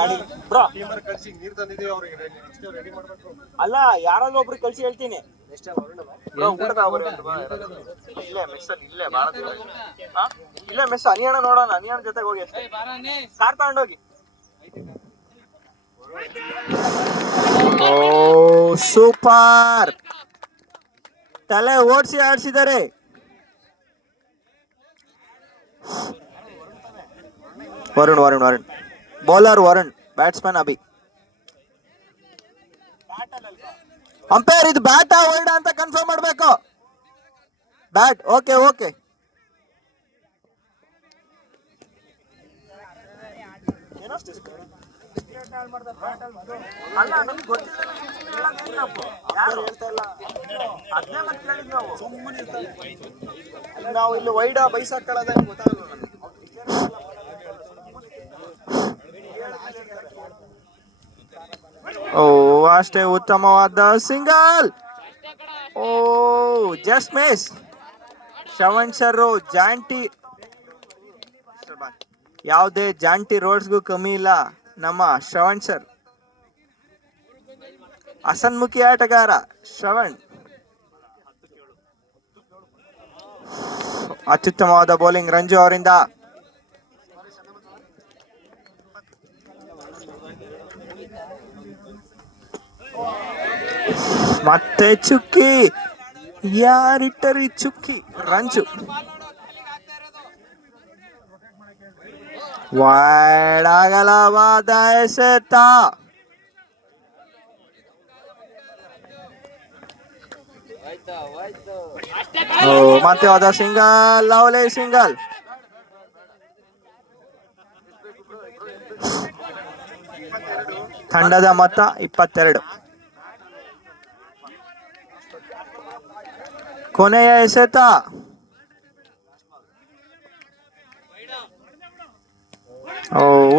ಗಾಡಿ ಬ್ರೋ ಅಲ್ಲ ಯಾರಾದ್ರೂ ಒಬ್ರು ಕಳ್ಸಿ ಹೇಳ್ತೀನಿ. ಇಲ್ಲೇ ಮೆಸ್ ಅನಿಯಣ್ಣ ನೋಡೋಣ, ಅನಿಯಣ್ಣ ಜೊತೆಗೆ ಹೋಗಿ ಕಾರ್ ತಗೊಂಡೋಗಿ. ಓ ಸೂಪರ್, ತಲೆ ಓಡಿಸಿ ಆಡಿಸಿದ್ದಾರೆ. Varun Varun Varun bowler Varun, batsman Abhi. Umpire ಇದು ಬ್ಯಾಟಾ ವರ್ಡ್ ಅಂತ ಕನ್ಫರ್ಮ್ ಮಾಡ್ಬೇಕು. Bat, okay okay. ನಾವು ಇಲ್ಲಿ ವೈಡ ಬೈಸಾಕೊಳ್ಳೋದ ಗೊತ್ತಾಗಲ್ಲ. ಓ ಅಷ್ಟೇ ಉತ್ತಮವಾದ ಸಿಂಗಲ್. ಓ just miss. Shravan sir Jonty, ಯಾವುದೇ ಜಾಂಟಿ ರೋಡ್ಸ್ಗೂ ಕಮ್ಮಿ ಇಲ್ಲ ನಮ್ಮ ಶ್ರವಣ್ ಸರ್. ಹಸನ್ಮುಖಿ ಆಟಗಾರ ಶ್ರವಣ್. ಅತ್ಯುತ್ತಮವಾದ ಬೌಲಿಂಗ್ ರಂಜು ಅವರಿಂದ. ಮತ್ತೆ ಚುಕ್ಕಿ, ಯಾರಿಟ್ಟರಿ ಚುಕ್ಕಿ, ರಂಜು. ವೈಡ್ ಅಗಲವಾದ ಎಸೆತ. ಮತ್ತೆ ಹೋದ ಸಿಂಗಲ್, ಲವ್ಲಿ ಸಿಂಗಲ್. ತಂಡದ ಮೊತ್ತ 22. ಕೊನೆಯ ಎಸೆತ.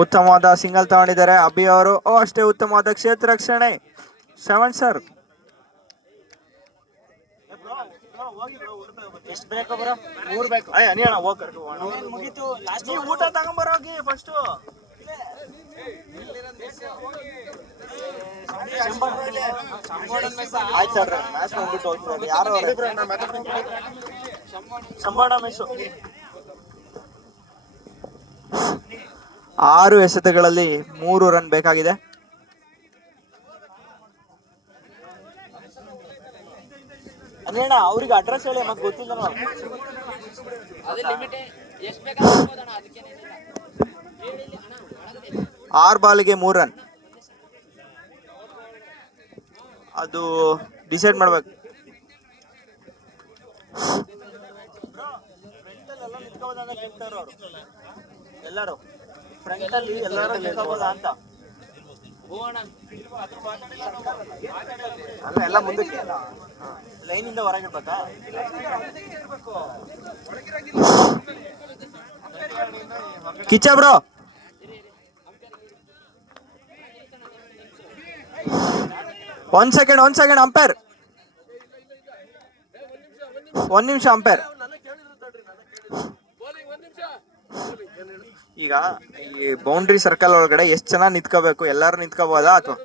ಉತ್ತಮವಾದ ಸಿಂಗಲ್ ತಗೊಂಡಿದ್ದಾರೆ ಅಭಿ ಅವರು. ಅಷ್ಟೇ ಉತ್ತಮವಾದ ಕ್ಷೇತ್ರ ರಕ್ಷಣೆ ಶ್ರವಣ್ ಸರ್. ಊಟ ತಗೊಂಬರೋಗಿ ಫಸ್ಟ್. ಆರು ಎಸೆತಗಳಲ್ಲಿ 3 ರನ್ ಬೇಕಾಗಿದೆ. ಅಣ್ಣ ಅವ್ರಿಗೆ ಅಡ್ರೆಸ್ ಹೇಳಿ, ಮತ್ತೆ ಗೊತ್ತಿಲ್ಲ. 6 ಬಾಲ್ಗೆ 3 ರನ್. ಅದು ಡಿಸೈಡ್ ಮಾಡ್ಬೇಕು. ಎಲ್ಲರೂ ಫ್ರಂಟ್ ಅಲ್ಲಿ ಎಲ್ಲರೂ ನಿಂತ್ಕೋಬೋದಾ ಅಂತ. ಅಲ್ಲ ಎಲ್ಲ ಮುಂದಕ್ಕೆ ಲೈನ್ ಇಂದ ಹೊರಗಿರ್ಬೇಕಾ? Kichcha bro, one second umpire, 1 ನಿಮಿಷ ಅಂಪೈರ್. ಈಗ ಈ ಬೌಂಡ್ರಿ ಸರ್ಕಲ್ ಒಳಗಡೆ ಎಷ್ಟು ಜನ ನಿಂತ್ಕೋಬೇಕು? ಎಲ್ಲಾರು ನಿಂತ್ಕೋಬಹುದಾ ಅಥವಾ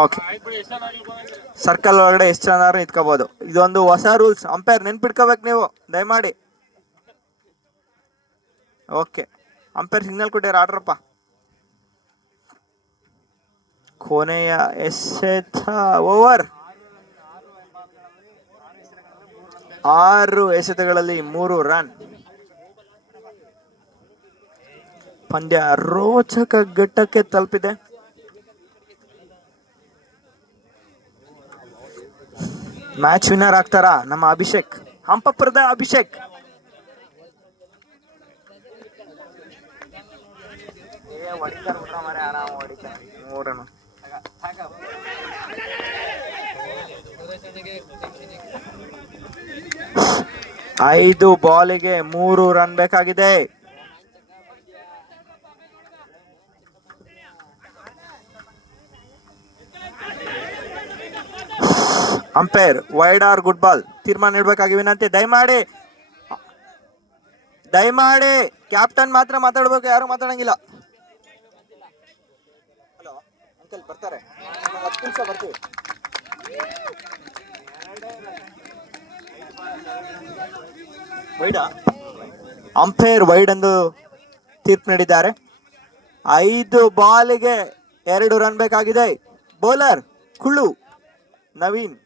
ಓಕೆ, ಸರ್ಕಲ್ ಒಳಗಡೆ ಎಷ್ಟು ಜನ ನಿಂತ್ಕೋಬಹುದು. ಇದೊಂದು ಹೊಸ ರೂಲ್ಸ್, ಅಂಪೈರ್ ನೆನ್ಪಿಟ್ಕೋಬೇಕು ನೀವು ದಯಮಾಡಿ. ಓಕೆ, ಅಂಪೈರ್ ಸಿಗ್ನಲ್ ಕೊಟ್ಟಿರ, ಆಡ್ರಪ್ಪ. ಕೊನೆಯ ಎಸೆತ ಓವರ್. 6 ಎಸೆತಗಳಲ್ಲಿ 3 ರನ್. ಪಂದ್ಯ ರೋಚಕ ಘಟ್ಟಕ್ಕೆ ತಲುಪಿದೆ. ಮ್ಯಾಚ್ ವಿನ್ನರ್ ಆಗ್ತಾರಾ ನಮ್ಮ ಅಭಿಷೇಕ್, ಹಂಪಪುರದ ಅಭಿಷೇಕ್. ನೋಡೋಣ. 5 ಬಾಲಿಗೆ 3 ರನ್ ಬೇಕಾಗಿದೆ. Umpire wide or good ball ತೀರ್ಮಾನ ನೀಡಬೇಕಾಗಿ ವಿನಂತಿ. ದಯಮಾಡಿ ದಯಮಾಡಿ ಕ್ಯಾಪ್ಟನ್ ಮಾತ್ರ ಮಾತಾಡ್ಬೇಕು, ಯಾರು ಮಾತಾಡಂಗಿಲ್ಲ. ಹಲೋ ಅಂಕಲ್ ಬರ್ತಾರೆ, 10 ನಿಮಿಷ ಬರ್ತೀವಿ. ವೈಡಾ ಅಂಪೈರ್ ವೈಡ್ ಎಂದು ತೀರ್ಪು ನೀಡಿದ್ದಾರೆ. 5 ಬಾಲಿಗೆ 2 ರನ್ ಬೇಕಾಗಿದೆ. ಬೌಲರ್ ಕುಳ್ಳು ನವೀನ್.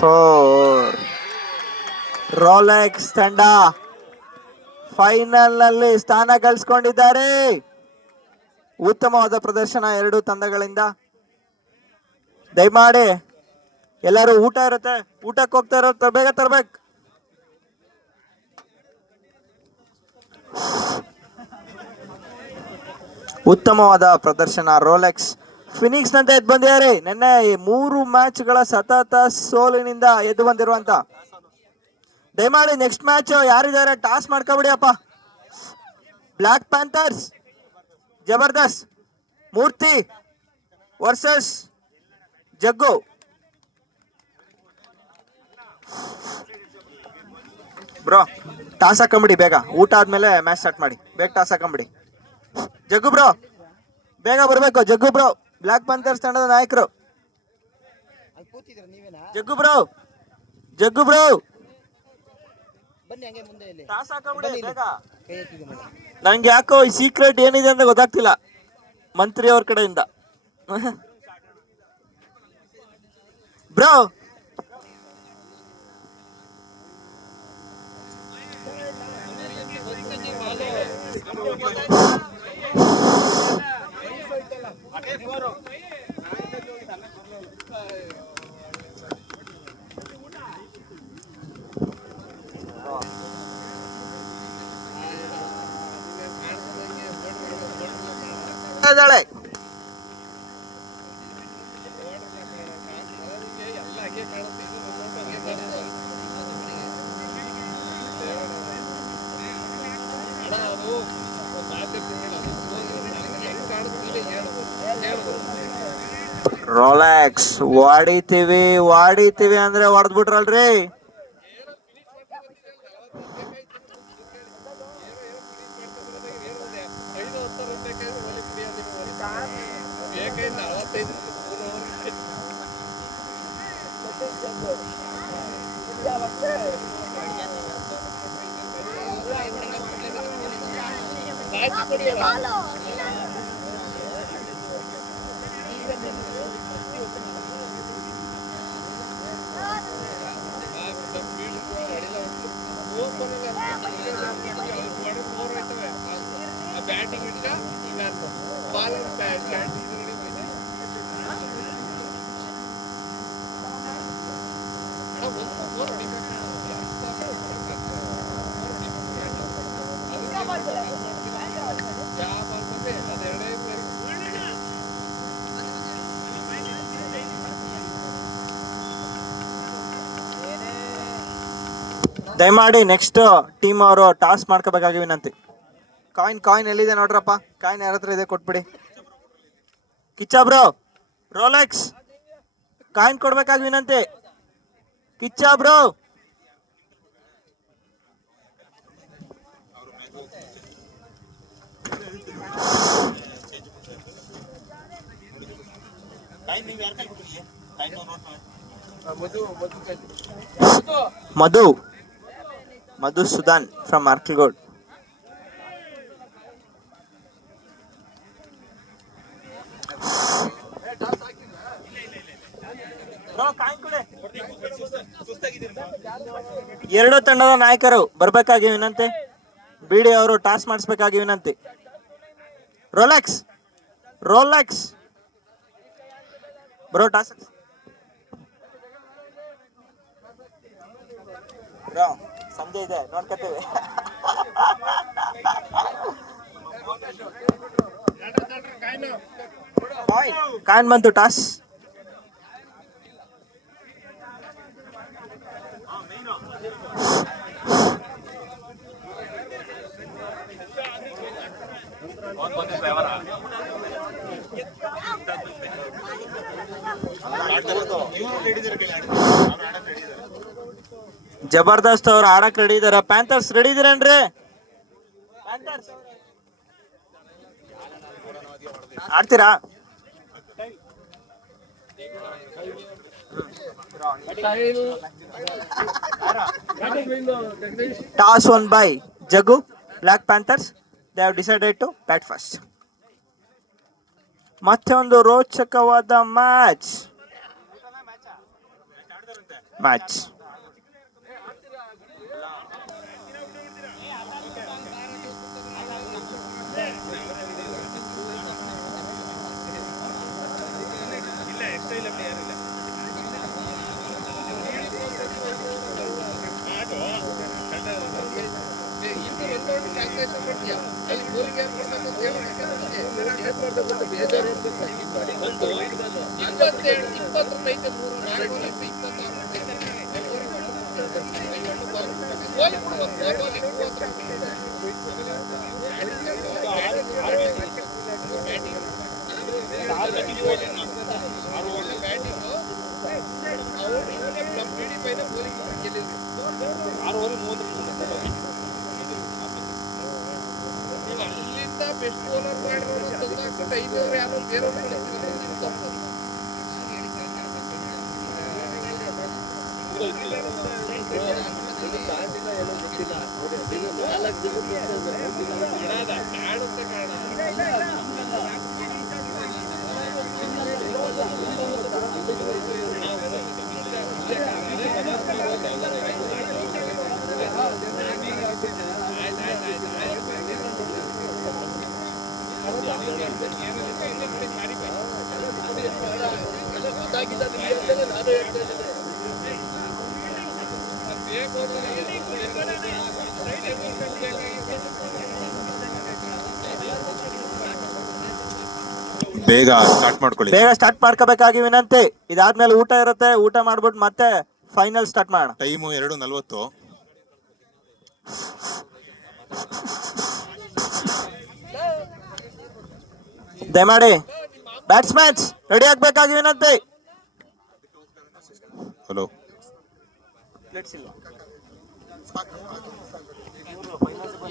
4. ರೋಲೆಕ್ಸ್ ತಂಡ ಫೈನಲ್ ನಲ್ಲಿ ಸ್ಥಾನ ಗಳಿಸಿಕೊಂಡಿದ್ದಾರೆ. ಉತ್ತಮವಾದ ಪ್ರದರ್ಶನ ಎರಡು ತಂಡಗಳಿಂದ. ದಯಮಾಡಿ ಎಲ್ಲರೂ ಊಟ ಇರುತ್ತೆ, ಊಟಕ್ಕೆ ಹೋಗ್ತಾ ಇರುತ್ತೆ, ಬೇಗ ತರ್ಬೇಕು. ಉತ್ತಮವಾದ ಪ್ರದರ್ಶನ ರೋಲೆಕ್ಸ್. ಫಿನಿಕ್ಸ್ ನಂತೆ ಎದ್ದು ಬಂದಿದ್ದಾರೆ. ನಿನ್ನೆ 3 ಮ್ಯಾಚ್ಗಳ ಸತತ ಸೋಲಿನಿಂದ ಎದ್ದು ಬಂದಿರುವಂತ. ದಯಮಾಡಿ ನೆಕ್ಸ್ಟ್ ಮ್ಯಾಚ್ ಯಾರಿದ್ದಾರೆ ಟಾಸ್ ಮಾಡ್ಕೊಬಿಡಿ ಅಪ್ಪ. ಬ್ಲಾಕ್ ಪ್ಯಾಂಥರ್ಸ್ ಜಬರ್ದಸ್ತ್ ಮೂರ್ತಿ ವರ್ಸಸ್ ಜಗ್ಗು. ಬ್ರೋ ಟಾಸ್ ಹಾಕೊಂಬಿಡಿ ಬೇಗ, ಊಟ ಆದ್ಮೇಲೆ ಮ್ಯಾಚ್ ಸ್ಟಾರ್ಟ್ ಮಾಡಿ. ಬೇಗ ಟಾಸ್ ಹಾಕೊಂಬಿಡಿ. ಜಗ್ಗು ಬ್ರೋ ಬೇಗ ಬರ್ಬೇಕು. ಜಗ್ಗು ಬ್ರೋ ಬ್ಲಾಕ್ ಪ್ಯಾಂಥರ್ಸ್ ತಂಡದ ನಾಯಕರು. ಜಗ್ಗು ಬ್ರೋ, ಜಗ್ಗು ಬ್ರೋ ಟಾಸ್ ಹಾಕೊಂಬಿಡಿ ಬೇಗ. ನಂಗೆ ಯಾಕೋ ಈ ಸೀಕ್ರೆಟ್ ಏನಿದೆ ಅಂತ ಗೊತ್ತಾಗ್ತಿಲ್ಲ ಮಂತ್ರಿ ಅವ್ರ ಕಡೆಯಿಂದ. ಬ್ರೋ ಇದ್ದಾಳೆ. ರೋಲೆಕ್ಸ್ ವಾಡಿತೀವಿ ಅಂದ್ರೆ ಹೊಡೆದ್ಬಿಟ್ರಲ್ರಿ. ದಯಮಾಡಿ ನೆಕ್ಸ್ಟ್ ಟೀಮ್ ಅವರು ಟಾಸ್ ಮಾಡ್ಕೋಬೇಕಾಗಿ ವಿನಂತಿ. ಕಾಯಿನ್ ಎಲ್ಲಿದೆ ನೋಡ್ರಪ್ಪ. ಕಾಯಿನ್ ಯಾರ ಹತ್ರ ಇದೆ ಕೊಟ್ಬಿಡಿ. ಕಿಚ್ಚ ಬ್ರೋ ರೋಲೆಕ್ಸ್ ಕಾಯಿನ್ ಕೊಡ್ಬೇಕಾಗಿ ವಿನಂತಿ. Kichcha bro Madhu Sudhan from Arkalgud. ಎರಡು ತಂಡದ ನಾಯಕರು ಬರ್ಬೇಕಾಗಿ ವಿನಂತಿ. ಬಿಡಿ ಅವರು ಟಾಸ್ ಮಾಡಿಸ್ಬೇಕಾಗಿ ವಿನಂತಿ. ರೋಲೆಕ್ಸ್ ಬ್ರೋ ಟಾಸ್ ಬ್ರೋ ಸಂಜೆ ಇದೆ ನೋಡ್ಕೊತೇವೆ. ಕಾಯಿನ್ ಬಂತು ಟಾಸ್. ಜಬರ್ದಸ್ತ್ ಅವ್ರು ಆಡಕ್ ರೆಡಿ ಇದಾರ. ಪ್ಯಾಂಥರ್ಸ್ ರೆಡಿ ಇದೀರೇನ್ರಿ? ಆಡ್ತೀರಾ? Toss won by Jagu. Black Panthers they have decided to bat first. ಮತ್ತೆ ಒಂದು ರೋಚಕವಾದ ಮ್ಯಾಚ್. ಅಲ್ಲಿಂದ ಬೆಸ್ಟ್ ಬೌಲರ್ ಮಾಡಿರೋದು ಐದವರು ಯಾರು ಬೇರೆ ಬೇಗ ಸ್ಟಾರ್ಟ್ ಮಾಡ್ಕೊಳ್ಳಿ. ಬೇಗ ಸ್ಟಾರ್ಟ್ ಮಾಡ್ಕೋಬೇಕಾಗಿ ವಿನಂತಿ. ಇದಾದ್ಮೇಲೆ ಊಟ ಇರುತ್ತೆ. ಊಟ ಮಾಡ್ಬಿಟ್ಟು ಮತ್ತೆ ಫೈನಲ್ ಸ್ಟಾರ್ಟ್ ಮಾಡೋಣ. ಟೈಮು 2:40. ದಯಮಾಡಿ ಬ್ಯಾಟ್ಸ್ಮನ್ಸ್ ರೆಡಿ ಆಗ್ಬೇಕಾಗಿ ವಿನಂತಿ. ಹಲೋ,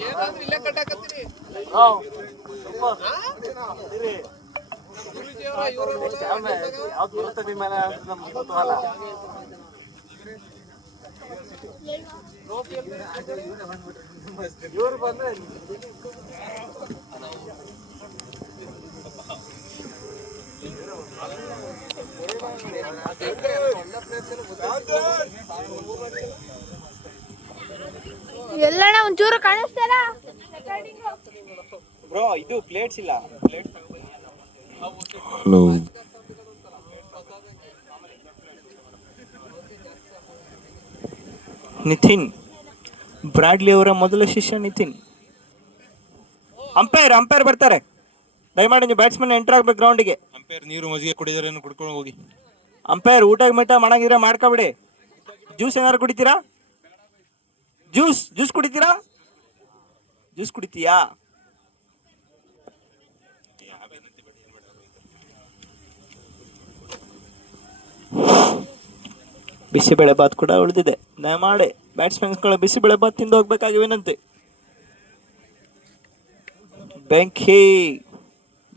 ಏನಾದ್ರೂ ಇಲ್ಲೇ ಕಟ್ಟಾಕತ್ತೀರಿ ಇವ್ರು ಬಂದ್ರೆ ಎಲ್ಲಣ್ಣ ಒಂಚೂರು ಕಾಣಿಸ್ತಾರ ಬ್ರೋ. ಇದು ಪ್ಲೇಟ್ಸ್ ಇಲ್ಲ. ಹಲೋ. ನಿತಿನ್ ಬ್ರಾಡ್ಲಿ ಅವರ ಮೊದಲ ಶಿಷ್ಯ ನಿತಿನ್. ಅಂಪೈರ್ ಬರ್ತಾರೆ. ದಯಮಾಡಿ ನೀವು ಬ್ಯಾಟ್ಸ್ಮನ್ ಎಂಟರ್ ಆಗ್ಬೇಕು ಗ್ರೌಂಡಿಗೆ. ಅಂಪೈರ್ ನೀರು ಮಜ್ಜಿಗೆ ಕುಡಿದ್ರೆ ಕುಡ್ಕೊಂಡು ಹೋಗಿ. ಅಂಪೈರ್ ಊಟ ಮಿಟ ಮಾಡಂಗಿದ್ರೆ ಮಾಡ್ಕೊಬಿಡಿ. ಜ್ಯೂಸ್ ಏನಾದ್ರು ಕುಡಿತೀರಾ? ಜ್ಯೂಸ್ ಕುಡಿತೀರಾ? ಜ್ಯೂಸ್ ಕುಡಿತೀಯಾ? ಬಿಸಿಬೇಳೆ ಬಾತ್ ಕೂಡ ಉಳಿದಿದೆ. ದಯಮಾಡಿ ಬ್ಯಾಟ್ಸ್ಮನ್ಸ್ಗಳು ಬಿಸಿಬೇಳೆ ಬಾತ್ ತಿಂದು ಹೋಗ್ಬೇಕಾಗಿ ವಿನಂತಿ.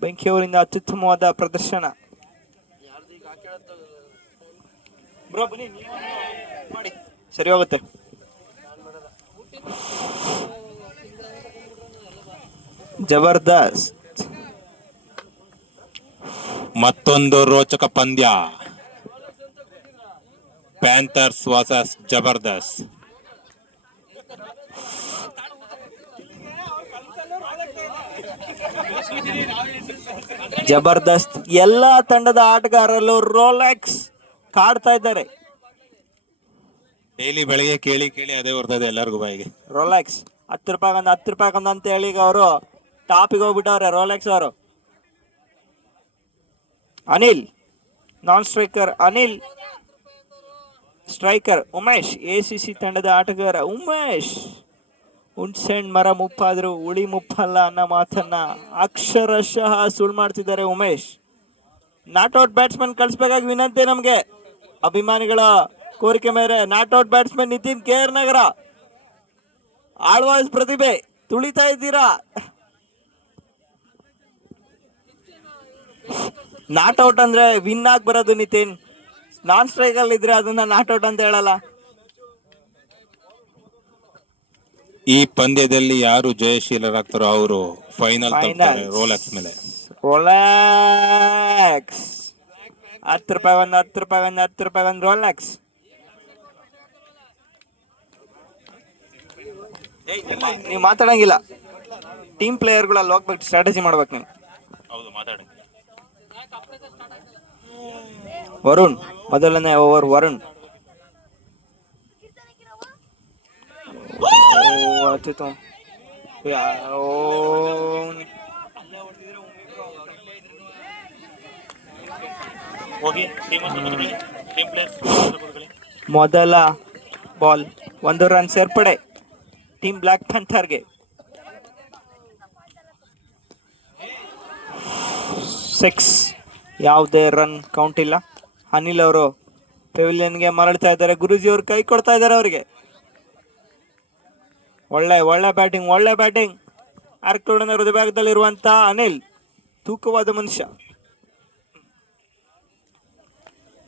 ಬೆಂಕಿ ಅವರಿಂದ ಅತ್ಯುತ್ತಮವಾದ ಪ್ರದರ್ಶನ. ಸರಿ ಹೋಗುತ್ತೆ. ಜಬರ್ದಸ್ತ್. ಮತ್ತೊಂದು ರೋಚಕ ಪಂದ್ಯ. Panthers versus ಜಬರ್ದಸ್ತ್. ಜಬರ್ದಸ್ತ್ ಎಲ್ಲಾ ತಂಡದ ಆಟಗಾರರು ರೋಲೆಕ್ಸ್ ಕಾಡ್ತಾ ಇದ್ದಾರೆ. ಡೈಲಿ ಬೆಳಿಗ್ಗೆ ಕೇಳಿ ಅದೇ ಬರ್ತದೆ ಎಲ್ಲರಿಗೂ ಬಾಯಿಗೆ. ರೋಲೆಕ್ಸ್ 10 ರೂಪಾಯಿ ಅಂತ ಹೇಳಿ ಅವರು ಟಾಪಿಗೆ ಹೋಗ್ಬಿಟ್ಟವ್ರೆ ರೋಲೆಕ್ಸ್ ಅವರು. Anil non striker. Anil striker. Umesh ACC ತಂಡದ ಆಟಗಾರ. ಉಮೇಶ್ ಹುಣ್ಸೆಹಣ್ಣು ಮರ ಮುಪ್ಪಾದ್ರು ಉಳಿ ಮುಪ್ಪಲ್ಲ ಅನ್ನೋ ಮಾತನ್ನ ಅಕ್ಷರಶಃ ಸುಳ್ಳು ಮಾಡ್ತಿದ್ದಾರೆ ಉಮೇಶ್. ನಾಟ್ ಔಟ್ ಬ್ಯಾಟ್ಸ್ಮನ್ ಕಳಿಸ್ಬೇಕಾಗಿ ವಿನಂತಿ ನಮ್ಗೆ. ಅಭಿಮಾನಿಗಳ ಕೋರಿಕೆ ಮೇರೆ not out batsman Nitin KR ನಗರ. ಆಳ್ವಾಸ್ ಪ್ರತಿಭೆ ತುಳಿತಾ ಇದ್ದೀರಾ. ನಾಟ್ ಔಟ್ ಅಂದ್ರೆ ವಿನ್ ಆಗಿ ಬರೋದು ನಿತಿನ್. ನಾನ್ ಸ್ಟ್ರೈಕ್ ಅಲ್ಲಿ ಇದ್ರೆ ಅದನ್ನ ನಾಟ್ ಔಟ್ ಅಂತ ಹೇಳಲ್ಲ. ಈ ಪಂದ್ಯದಲ್ಲಿ ಯಾರು ಜಯಶೀಲರಾಗ್ತಾರೋ ಅವರು ಫೈನಲ್ ತಲುಪ್ತಾರೆ ರೋಲೆಕ್ಸ್ ಮೇಲೆ. ರೋಲೆಕ್ಸ್ 10 ರೂಪಾಯಿ ಒಂದು 10 ರೂಪಾಯಿ ಒಂದು 10 ರೂಪಾಯಿ ಒಂದು ರೋಲೆಕ್ಸ್. ನೀವು ಮಾತಾಡಂಗಿಲ್ಲ. ಟೀಮ್ ಪ್ಲೇಯರ್ಗಳಲ್ಲಿ ಹೋಗ್ಬೇಕು, ಸ್ಟ್ರಾಟಜಿ ಮಾಡ್ಬೇಕು ನೀವು. ಹೌದು, ಮಾತಾಡಿ. ವರುಣ್ ಮೊದಲನೇ ಓವರ್. ವರುಣ್ ಮೊದಲ ಬಾಲ್ 1 ರನ್ ಸೇರ್ಪಡೆ ಟೀಮ್ ಬ್ಲಾಕ್ ಪ್ಯಾಂಥರ್ಗೆ. 6 ಯಾವುದೇ ರನ್ ಕೌಂಟ್ ಇಲ್ಲ. ಅನಿಲ್ ಅವರು ಪೆವಿಲಿಯನ್ಗೆ ಮರಳ್ತಾ ಇದ್ದಾರೆ. ಗುರೂಜಿ ಅವರು ಕೈ ಕೊಡ್ತಾ ಇದ್ದಾರೆ ಅವರಿಗೆ. ಒಳ್ಳೆ ಬ್ಯಾಟಿಂಗ್. ಆರ್ಕ್ಟೋಡನ ಹೃದಯಭಾಗದಲ್ಲಿರುವಂತ ಅನಿಲ್ ತೂಕವಾದ ಮನುಷ್ಯ.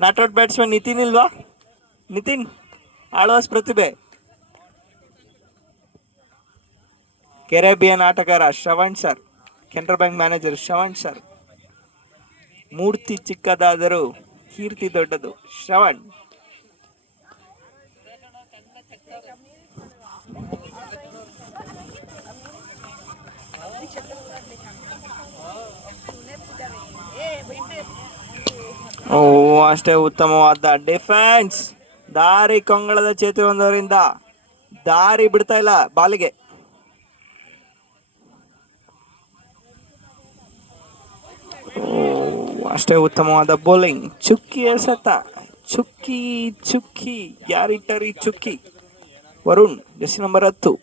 ನಾಟ್ ಔಟ್ ಬ್ಯಾಟ್ಸ್ಮನ್ ನಿತಿನ್ ಇಲ್ವಾ? ನಿತಿನ್ ಆಳ್ವಾಸ್ ಪ್ರತಿಭೆ. ಕೆರೆಬಿಯನ್ ಆಟಗಾರ Shravan sir, Canara bank manager Shravan sir. ಮೂರ್ತಿ ಚಿಕ್ಕದಾದರೂ ಕೀರ್ತಿ ದೊಡ್ಡದು. ಶ್ರವಣ್ ಅಷ್ಟೇ ಉತ್ತಮವಾದ ಡಿಫೆನ್ಸ್. ದಾರಿ ಕೊಂಗಳದ ಚೇತುವೊಂದರಿಂದ ದಾರಿ ಬಿಡ್ತಾ ಇಲ್ಲ ಬಾಲಿಗೆ. ಅಷ್ಟೇ ಉತ್ತಮವಾದ ಬೌಲಿಂಗ್. ಚುಕ್ಕಿ ಎಸೆತ. ಚುಕ್ಕಿ ಯಾರಿಟ್ಟರಿ ಚುಕ್ಕಿ? Varun jersey number 10.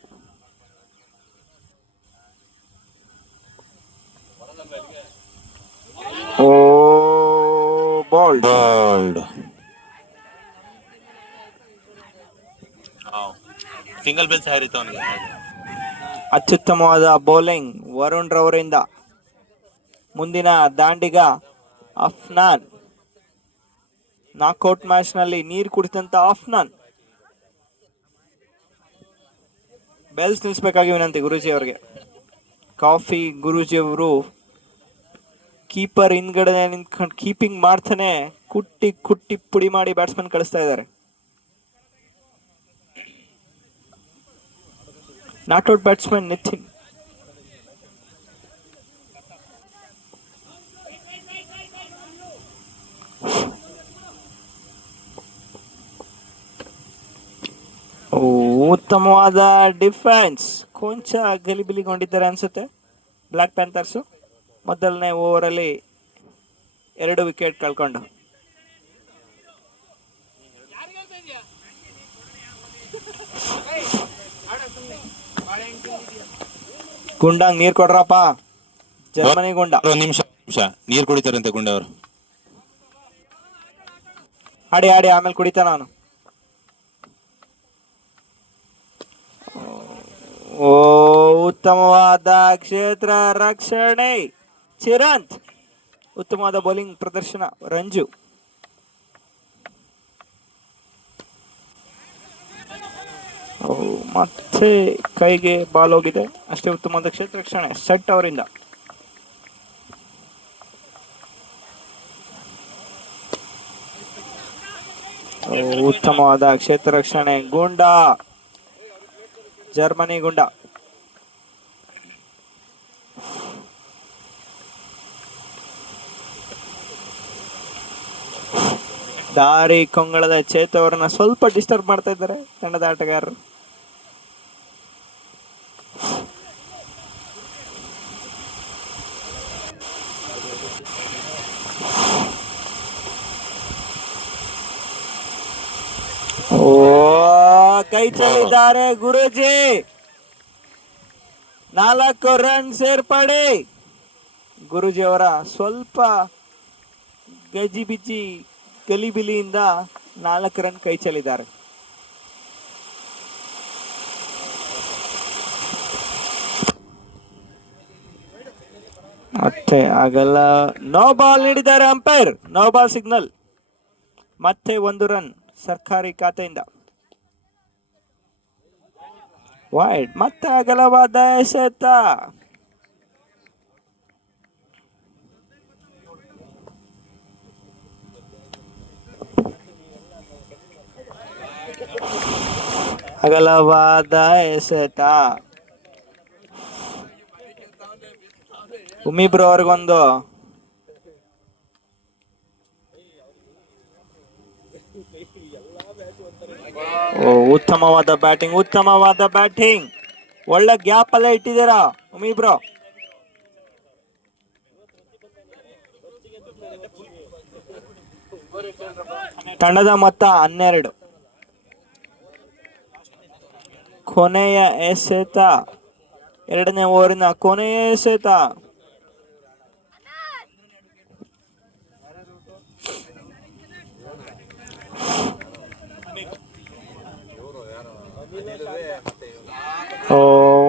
Bowled. Single bells ಹಾರಿತು ಅವನಿಗೆ. ಅತ್ಯುತ್ತಮವಾದ ಬೌಲಿಂಗ್ ವರುಣ್ ರವರಿಂದ. ಮುಂದಿನ ದಾಂಡಿಗ ಅಫ್ನಾನ್. ನಾಕ್ಔಟ್ ಮ್ಯಾಚ್ ನಲ್ಲಿ ನೀರು ಕುಡಿದಂತ ಅಫ್ನಾನ್. ಬೆಲ್ಸ್ ನಿಲ್ಲಿಸಬೇಕಾಗಿ ವಿನಂತಿ ಗುರೂಜಿ ಅವರಿಗೆ. ಕಾಫಿ ಗುರೂಜಿ ಅವರು ಕೀಪರ್ ಹಿಂದ್ಗಡೆ ನಿಂತ್ಕೊಂಡು ಕೀಪಿಂಗ್ ಮಾಡ್ತಾನೆ ಕುಟ್ಟಿ ಪುಡಿ ಮಾಡಿ ಬ್ಯಾಟ್ಸ್ಮನ್ ಕಳಿಸ್ತಾ ಇದ್ದಾರೆ. Not out batsman Nitin. ಉತ್ತಮವಾದ ಡಿಫೆನ್ಸ್. ಕೊಂಚ ಗಲಿಬಿಲಿಗೊಂಡಿದ್ದಾರೆ ಅನ್ಸುತ್ತೆ ಬ್ಲಾಕ್ ಪ್ಯಾಂಥರ್ಸ್. ಮೊದಲನೇ ಓವರ್ ಅಲ್ಲಿ 2 ವಿಕೆಟ್ ಕಳ್ಕೊಂಡು. ಗುಂಡಾಂಗ್ ನೀರ್ ಕೊಡ್ರಪ್ಪ. ಜರ್ಮನಿ ಗುಂಡ. ನಿಮಿಷ ನೀರ್ ಕುಡಿತಾರಂತೆ ಗುಂಡ ಅವರು. ಆಡಿ ಆಮೇಲೆ ಕುಡಿತಾನ ನಾನು. ಉತ್ತಮವಾದ ಕ್ಷೇತ್ರ ರಕ್ಷಣೆ ಚಿರಂತ್. ಉತ್ತಮವಾದ ಬೌಲಿಂಗ್ ಪ್ರದರ್ಶನ ರಂಜು. ಮತ್ತೆ ಕೈಗೆ ಬಾಲ್ ಹೋಗಿದೆ. ಅಷ್ಟೇ ಉತ್ತಮವಾದ ಕ್ಷೇತ್ರ ರಕ್ಷಣೆ ಸೆಟ್ ಅವರಿಂದ. ಉತ್ತಮವಾದ ಕ್ಷೇತ್ರ ರಕ್ಷಣೆ ಗುಂಡ. ಜರ್ಮನಿ ಗುಂಡ. ದಾರಿ ಕೊಂಗಳದ ಚೇತು ಅವರನ್ನ ಸ್ವಲ್ಪ ಡಿಸ್ಟರ್ಬ್ ಮಾಡ್ತಾ ಇದ್ದಾರೆ ತಂಡದ ಆಟಗಾರರು. ಕೈ ಚೆಲ್ಲಿದ್ದಾರೆ ಗುರೂಜಿ. 4 ರನ್ ಸೇರ್ಪಡೆ. ಗುರೂಜಿ ಅವರ ಸ್ವಲ್ಪ ಗಜಿಬಿಜಿ ಗಲಿಬಿಲಿಯಿಂದ 4 ರನ್ ಕೈ ಚೆಲ್ಲಿದ್ದಾರೆ. ಮತ್ತೆ ಆಗಲ್ಲ, ನೋ ಬಾಲ್ ನೀಡಿದ್ದಾರೆ ಅಂಪೈರ್. No ball signal. ಮತ್ತೆ 1 ರನ್ ಸರ್ಕಾರಿ ಖಾತೆಯಿಂದ. ವೈಡ್. ಮತ್ತೆ ಅಗಲವಾದ ಎಸೆತ. ಅಗಲವಾದ ಎಸೆತ. ಉಮಿ ಬ್ರೋ ಅವ್ರಿಗೊಂದು. ಉತ್ತಮವಾದ ಬ್ಯಾಟಿಂಗ್. ಒಳ್ಳೆ ಗ್ಯಾಪ್ ಅಲ್ಲೇ ಇಟ್ಟಿದ್ದೀರಾ ಉಮಿ ಬ್ರೋ. ತಂಡದ ಮೊತ್ತ 12. ಕೊನೆಯ ಎಸೆತ, 2ನೇ ಓವರಿನ ಕೊನೆಯ ಎಸೆತ.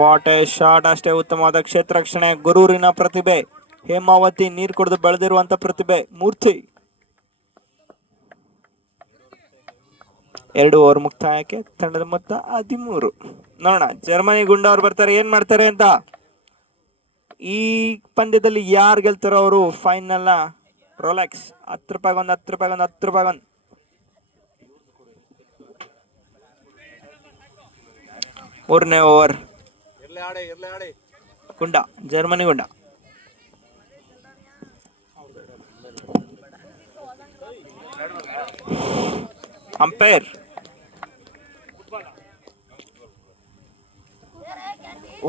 What A shot. ಅಷ್ಟೇ ಉತ್ತಮವಾದ ಕ್ಷೇತ್ರ ರಕ್ಷಣೆ. ಗುರೂರಿನ ಪ್ರತಿಭೆ, ಹೇಮಾವತಿ ನೀರು ಕುಡಿದು ಬೆಳೆದಿರುವಂತ ಪ್ರತಿಭೆ ಮೂರ್ತಿ. 2 ಓವರ್ ಮುಕ್ತಾಯಕ್ಕೆ ತಂಡದ ಮೊತ್ತ 13. ನೋಡೋಣ ಜರ್ಮನಿ ಗುಂಡ ಅವ್ರು ಬರ್ತಾರೆ, ಏನ್ ಮಾಡ್ತಾರೆ ಅಂತ. ಈ ಪಂದ್ಯದಲ್ಲಿ ಯಾರು ಗೆಲ್ತಾರೋ ಅವರು ಫೈನಲ್ ನ ರೋಲೆಕ್ಸ್ 10 ರೂಪಾಯಿಗೊಂದು 10 ರೂಪಾಯಿಗೊಂದು 10 ರೂಪಾಯಿಗೊಂದು. ಮೂರನೇ ಓವರ್ ಗುಂಡ, ಜರ್ಮನಿ ಗುಂಡ. ಅಂಪೈರ್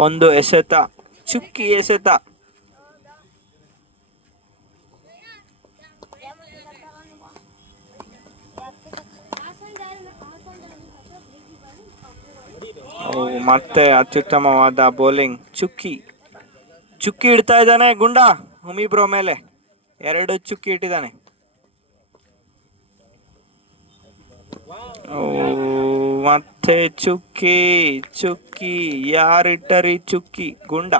ಒಂದು ಎಸೆತ, ಚುಕ್ಕಿ ಎಸೆತ. ಮತ್ತೆ ಅತ್ಯುತ್ತಮವಾದ ಬೌಲಿಂಗ್. ಚುಕ್ಕಿ ಇಡ್ತಾ ಇದ್ದಾನೆ ಗುಂಡ ಉಮಿ ಬ್ರೋ ಮೇಲೆ. 2 ಚುಕ್ಕಿ ಇಟ್ಟಿದ್ದಾನೆ. ಮತ್ತೆ ಚುಕ್ಕಿ ಯಾರಿಟ್ಟರಿ? ಚುಕ್ಕಿ ಗುಂಡ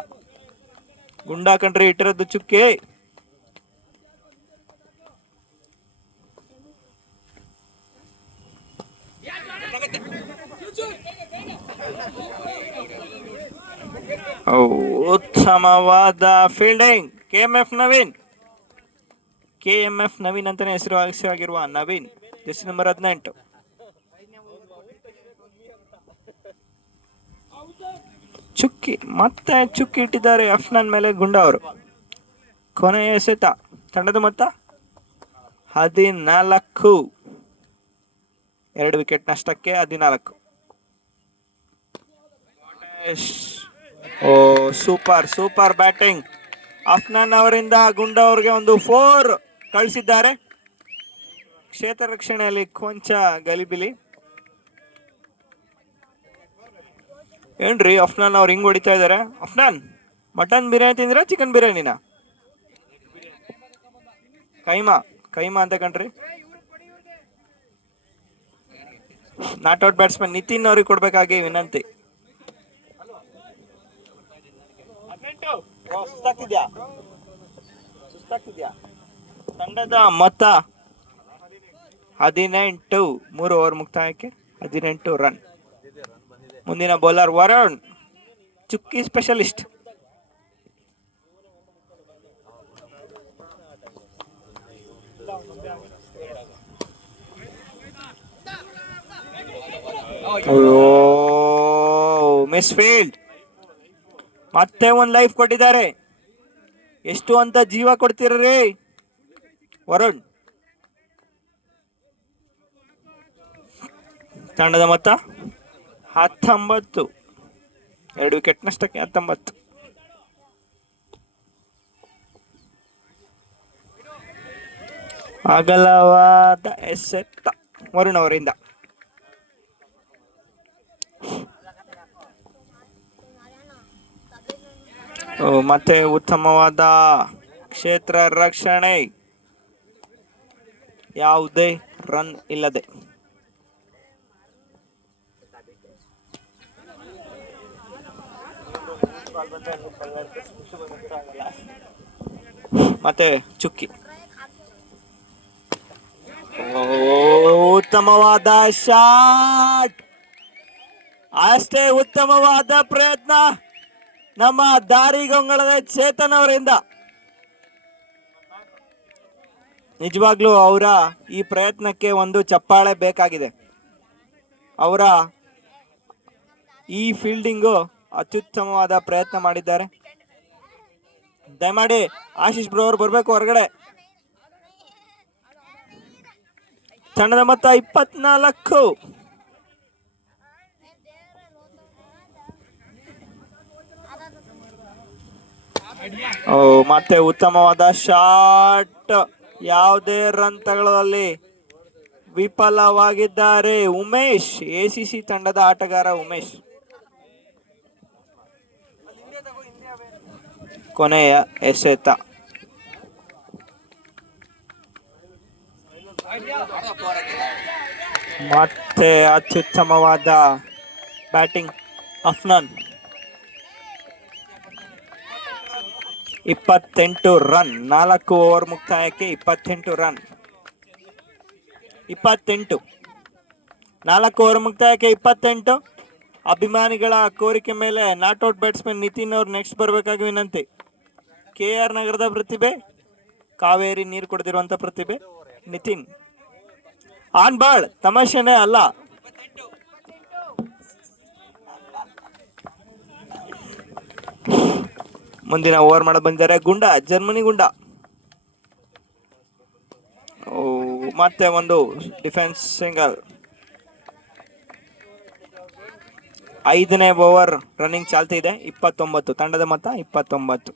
ಕಂಡ್ರಿ ಇಟ್ಟಿರೋದು ಚುಕ್ಕಿ. ಉತ್ತಮವಾದ ಫೀಲ್ಡಿಂಗ್. ಕೆಎಂಎಫ್ ನವೀನ್ ಅಂತಾನೆ ಹೆಸರಾಗಿರುವ ನವೀನ್, ಜೆರ್ಸಿ ನಂಬರ್ 18. ಮತ್ತೆ ಚುಕ್ಕಿ ಇಟ್ಟಿದ್ದಾರೆ ಅಫ್ನಾನ್ ಮೇಲೆ ಗುಂಡ ಅವರು. ಕೊನೆಯ ಎಸೆತ. ತಂಡದ ಮೊತ್ತ 14. 2 ವಿಕೆಟ್ ನಷ್ಟಕ್ಕೆ 14. ಸೂಪರ್ ಬ್ಯಾಟಿಂಗ್ ಅಫ್ನಾನ್ ಅವರಿಂದ. ಗುಂಡ ಅವ್ರಿಗೆ ಒಂದು 4 ಕಳಿಸಿದ್ದಾರೆ. ಕ್ಷೇತ್ರ ರಕ್ಷಣೆಯಲ್ಲಿ ಕೊಂಚ ಗಲಿಬಿಲಿ. ಏನ್ರಿ ಅಫ್ನಾನ್ ಅವ್ರು ಹಿಂಗ್ ಹೊಡಿತಾ ಇದಾರೆ? ಅಫ್ನಾನ್, ಮಟನ್ ಬಿರಿಯಾನಿ ತಿಂದ್ರ ಚಿಕನ್ ಬಿರಿಯಾನಿನ? ಕೈಮಾ ಅಂತ ಕಣ್ರಿ. ನಾಟ್ ಔಟ್ ಬ್ಯಾಟ್ಸ್ಮನ್ ನಿತಿನ್ ಅವ್ರಿಗೆ ಕೊಡ್ಬೇಕಾಗಿ ವಿನಂತಿ. ಸುಸ್ತಾಗ್ತಿದ್ಯಾ? ತಂಡದ ಮೊತ್ತ 18. 3 ಓವರ್ ಮುಕ್ತಾಯಕ್ಕೆ 18 ರನ್. ಮುಂದಿನ ಬೌಲರ್ ವರುಣ್, ಚುಕ್ಕಿ ಸ್ಪೆಷಲಿಸ್ಟ್. Miss field. ಮತ್ತೆ ಒಂದು ಲೈಫ್ ಕೊಟ್ಟಿದ್ದಾರೆ. ಎಷ್ಟು ಅಂತ ಜೀವ ಕೊಡ್ತೀರಿ ವರುಣ್. ತಂಡದ ಮೊತ್ತ 19. 2 ವಿಕೆಟ್ ನಷ್ಟಕ್ಕೆ 19. ಅಗಲವಾದ ಎಸೆತ ವರುಣ್ ಅವರಿಂದ. ಮತ್ತೆ ಉತ್ತಮವಾದ ಕ್ಷೇತ್ರ ರಕ್ಷಣೆ. ಯಾವುದೇ ರನ್ ಇಲ್ಲದೆ. ಮತ್ತೆ ಚುಕ್ಕಿ. ಉತ್ತಮವಾದ ಶಾಟ್, ಅಷ್ಟೇ ಉತ್ತಮವಾದ ಪ್ರಯತ್ನ ನಮ್ಮ ದಾರಿಗಂಗಳದ ಚೇತನ್ ಅವರಿಂದ. ನಿಜವಾಗ್ಲೂ ಅವರ ಈ ಪ್ರಯತ್ನಕ್ಕೆ ಒಂದು ಚಪ್ಪಾಳೆ ಬೇಕಾಗಿದೆ. ಅವರ ಈ ಫೀಲ್ಡಿಂಗು ಅತ್ಯುತ್ತಮವಾದ ಪ್ರಯತ್ನ ಮಾಡಿದ್ದಾರೆ. ದಯಮಾಡಿ ಆಶೀಶ್ ಬ್ರೋ ಅವರು ಬರಬೇಕು ಹೊರಗಡೆ. ತಂಡದ ಮೊತ್ತ 24. ಮತ್ತೆ ಉತ್ತಮವಾದ ಶಾಟ್, ಯಾವುದೇ ರನ್ ತಗೊಳ್ಳೋದಲ್ಲಿ ವಿಫಲವಾಗಿದ್ದಾರೆ ಉಮೇಶ್. ಎಸಿಸಿ ತಂಡದ ಆಟಗಾರ ಉಮೇಶ್. ಕೊನೆಯ ಎಸೆತ. ಮತ್ತೆ ಅತ್ಯುತ್ತಮವಾದ ಬ್ಯಾಟಿಂಗ್ ಅಫ್ನಾನ್. 28 ರನ್, 4 ಓವರ್ ಮುಕ್ತಾಯಕ್ಕೆ 28 ರನ್. 28 4 ಓವರ್ ಮುಕ್ತಾಯಕ್ಕೆ 28. ಅಭಿಮಾನಿಗಳ ಕೋರಿಕೆ ಮೇಲೆ ನಾಟ್ಔಟ್ ಬ್ಯಾಟ್ಸ್ಮನ್ ನಿತಿನ್ ಅವ್ರು ನೆಕ್ಸ್ಟ್ ಬರಬೇಕಾಗಿ ವಿನಂತಿ. KR ನಗರದ ಪ್ರತಿಭೆ, ಕಾವೇರಿ ನೀರು ಕುಡಿದಿರುವಂತ ಪ್ರತಿಭೆ ನಿತಿನ್. ಆನ್ ಬಾಲ್, ತಮಾಷೆನೇ ಅಲ್ಲ. ಮುಂದಿನ ಓವರ್ ಮಾಡಲು ಬಂದಿದ್ದಾರೆ ಗುಂಡ, ಜರ್ಮನಿ ಗುಂಡ. ಮತ್ತೆ ಒಂದು ಡಿಫೆನ್ಸ್ ಸಿಂಗಲ್. 5ನೇ ಓವರ್ ರನ್ನಿಂಗ್ ಚಾಲ್ತಿ ಇದೆ. 29 ತಂಡದ ಮೊತ್ತ 29.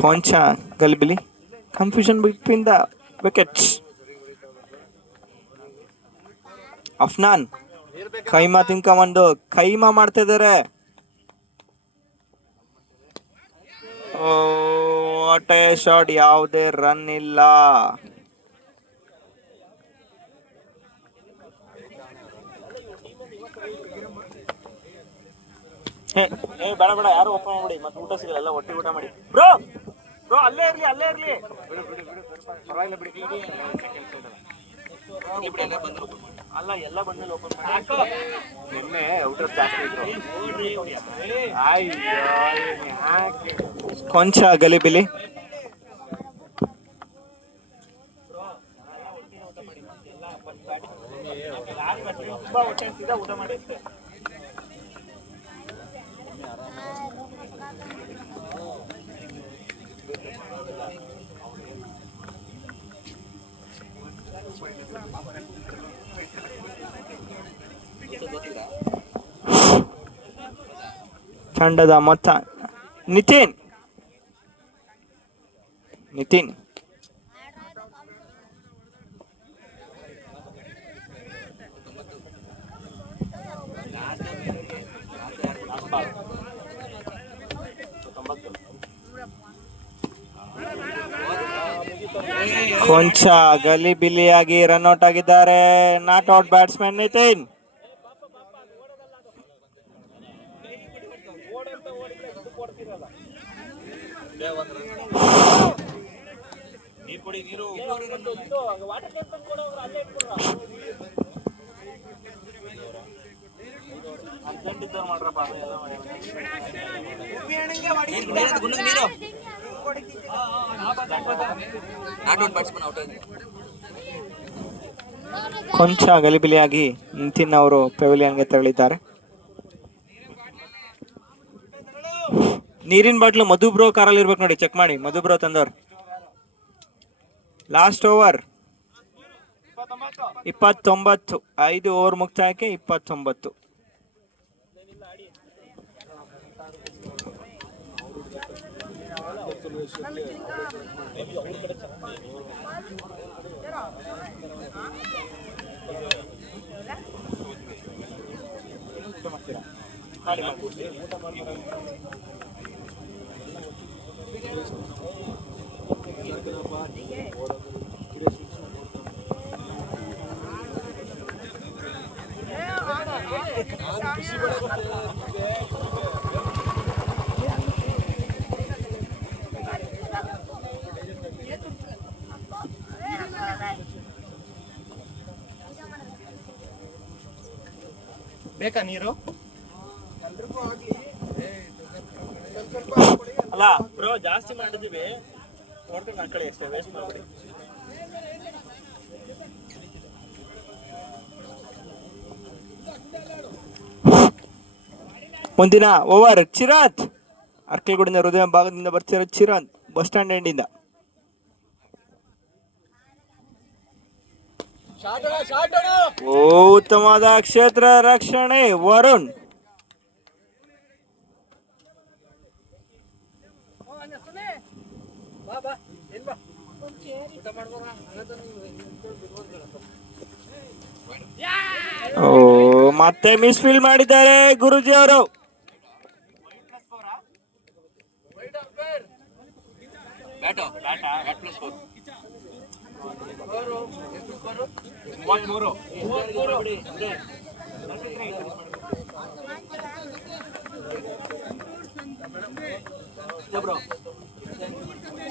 ಕೊಂಚ ಗಲಿಬಿಲಿ, confusion between the wickets. Afnan keema ತಿನ್ಕೊಂಡು ಕೈಮಾ ಮಾಡ್ತಾ ಇದ್ದಾರೆ. ಅಟೆ ಶಾಟ್, ಯಾವುದೇ ರನ್ ಇಲ್ಲ. ಬೇಡ ಬೇಡ, ಯಾರು ಓಪನ್ ಮಾಡಿ, ಮತ್ತೆ ಊಟ ಸಿಗಲ್ಲ, ಎಲ್ಲ ಒಟ್ಟಿಗೆ ಊಟ ಮಾಡಿ. ಬ್ರೋ ಬ್ರೋ ಅಲ್ಲೇ ಇರ್ಲಿ, ಅಲ್ಲೇ ಇರ್ಲಿ, ಪರವಾಗಿಲ್ಲ ಬಿಡಿ. ಅಲ್ಲ, ಎಲ್ಲ ಬಂದ್ಮೇಲೆ ಓಪನ್ ಮಾಡಿ. ನಿನ್ನೆ ಔಟರ್ ಜಾಸ್ತಿ ಇದ್ರು. ಕೊಂಚ ಗಲಿಬಿಲಿ. ಊಟ ಮಾಡಿ. ತಂಡದ ಮೊತ್ತ ನಿತಿನ್. ಕೊಂಚ ಗಲಿಬಿಲಿಯಾಗಿ ರನ್ಔಟ್ ಆಗಿದ್ದಾರೆ ನಾಟ್ ಔಟ್ ಬ್ಯಾಟ್ಸ್ಮನ್ ನಿತಿನ್. ಕೊಂಚ ಗಲಿಬಿಲಿಯಾಗಿ ನಿತಿನ್ ಅವರು ಪೆವಿಲಿಯನ್ಗೆ ತೆರಳಿದ್ದಾರೆ. ನೀರಿನ ಬಾಟ್ಲು ಮಧು ಬ್ರೋ ಕಾರಲ್ಲಿ ಇರ್ಬೇಕು ನೋಡಿ, ಚೆಕ್ ಮಾಡಿ. ಮಧು ಬ್ರೋ ತಂದವ್ರು. ಲಾಸ್ಟ್ ಓವರ್ 29, 5 ಓವರ್ ಮುಕ್ತಾಯಕ್ಕೆ 29. ಬೇಕಾ ನೀರು? ಅಲ್ಲ ಬ್ರೋ, ಜಾಸ್ತಿ ಮಾಡಿದೀವಿ, ನೋಡ್ಕೊಂಡು ಹಾಕೊಳ್ಳಿ ಅಷ್ಟೇ, ವೇಸ್ಟ್ ಮಾಡಿ. ಮುಂದಿನ ಓವರ್ ಚಿರಾತ್, ಅರ್ಕಲ್ಗೂಡಿನ ಹೃದಯ ಭಾಗದಿಂದ ಬರ್ತಿರೋ ಚಿರಾತ್, ಬಸ್ ಸ್ಟ್ಯಾಂಡ್ ಎಂಡಿಂದ. ಉತ್ತಮವಾದ ಕ್ಷೇತ್ರ ರಕ್ಷಣೆ ವರುಣ್. ಮತ್ತೆ ಮಿಸ್ ಫೀಲ್ ಮಾಡಿದ್ದಾರೆ ಗುರುಜಿ ಅವರು.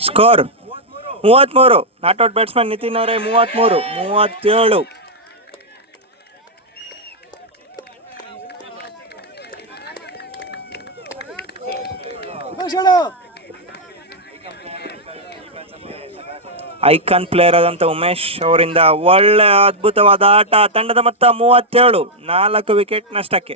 ಸ್ಕೋರ್ 33. ನಾಟ್ಔಟ್ ಬ್ಯಾಟ್ಸ್ಮನ್ ನಿತಿನ್ ಅವರೇ 33, 37. ಐಕಾನ್ ಪ್ಲೇಯರ್ ಆದಂತ ಉಮೇಶ್ ಅವರಿಂದ ಒಳ್ಳೆ ಅದ್ಭುತವಾದ ಆಟ. ತಂಡದ ಮೊತ್ತ 37, 4 ವಿಕೆಟ್ ನಷ್ಟಕ್ಕೆ.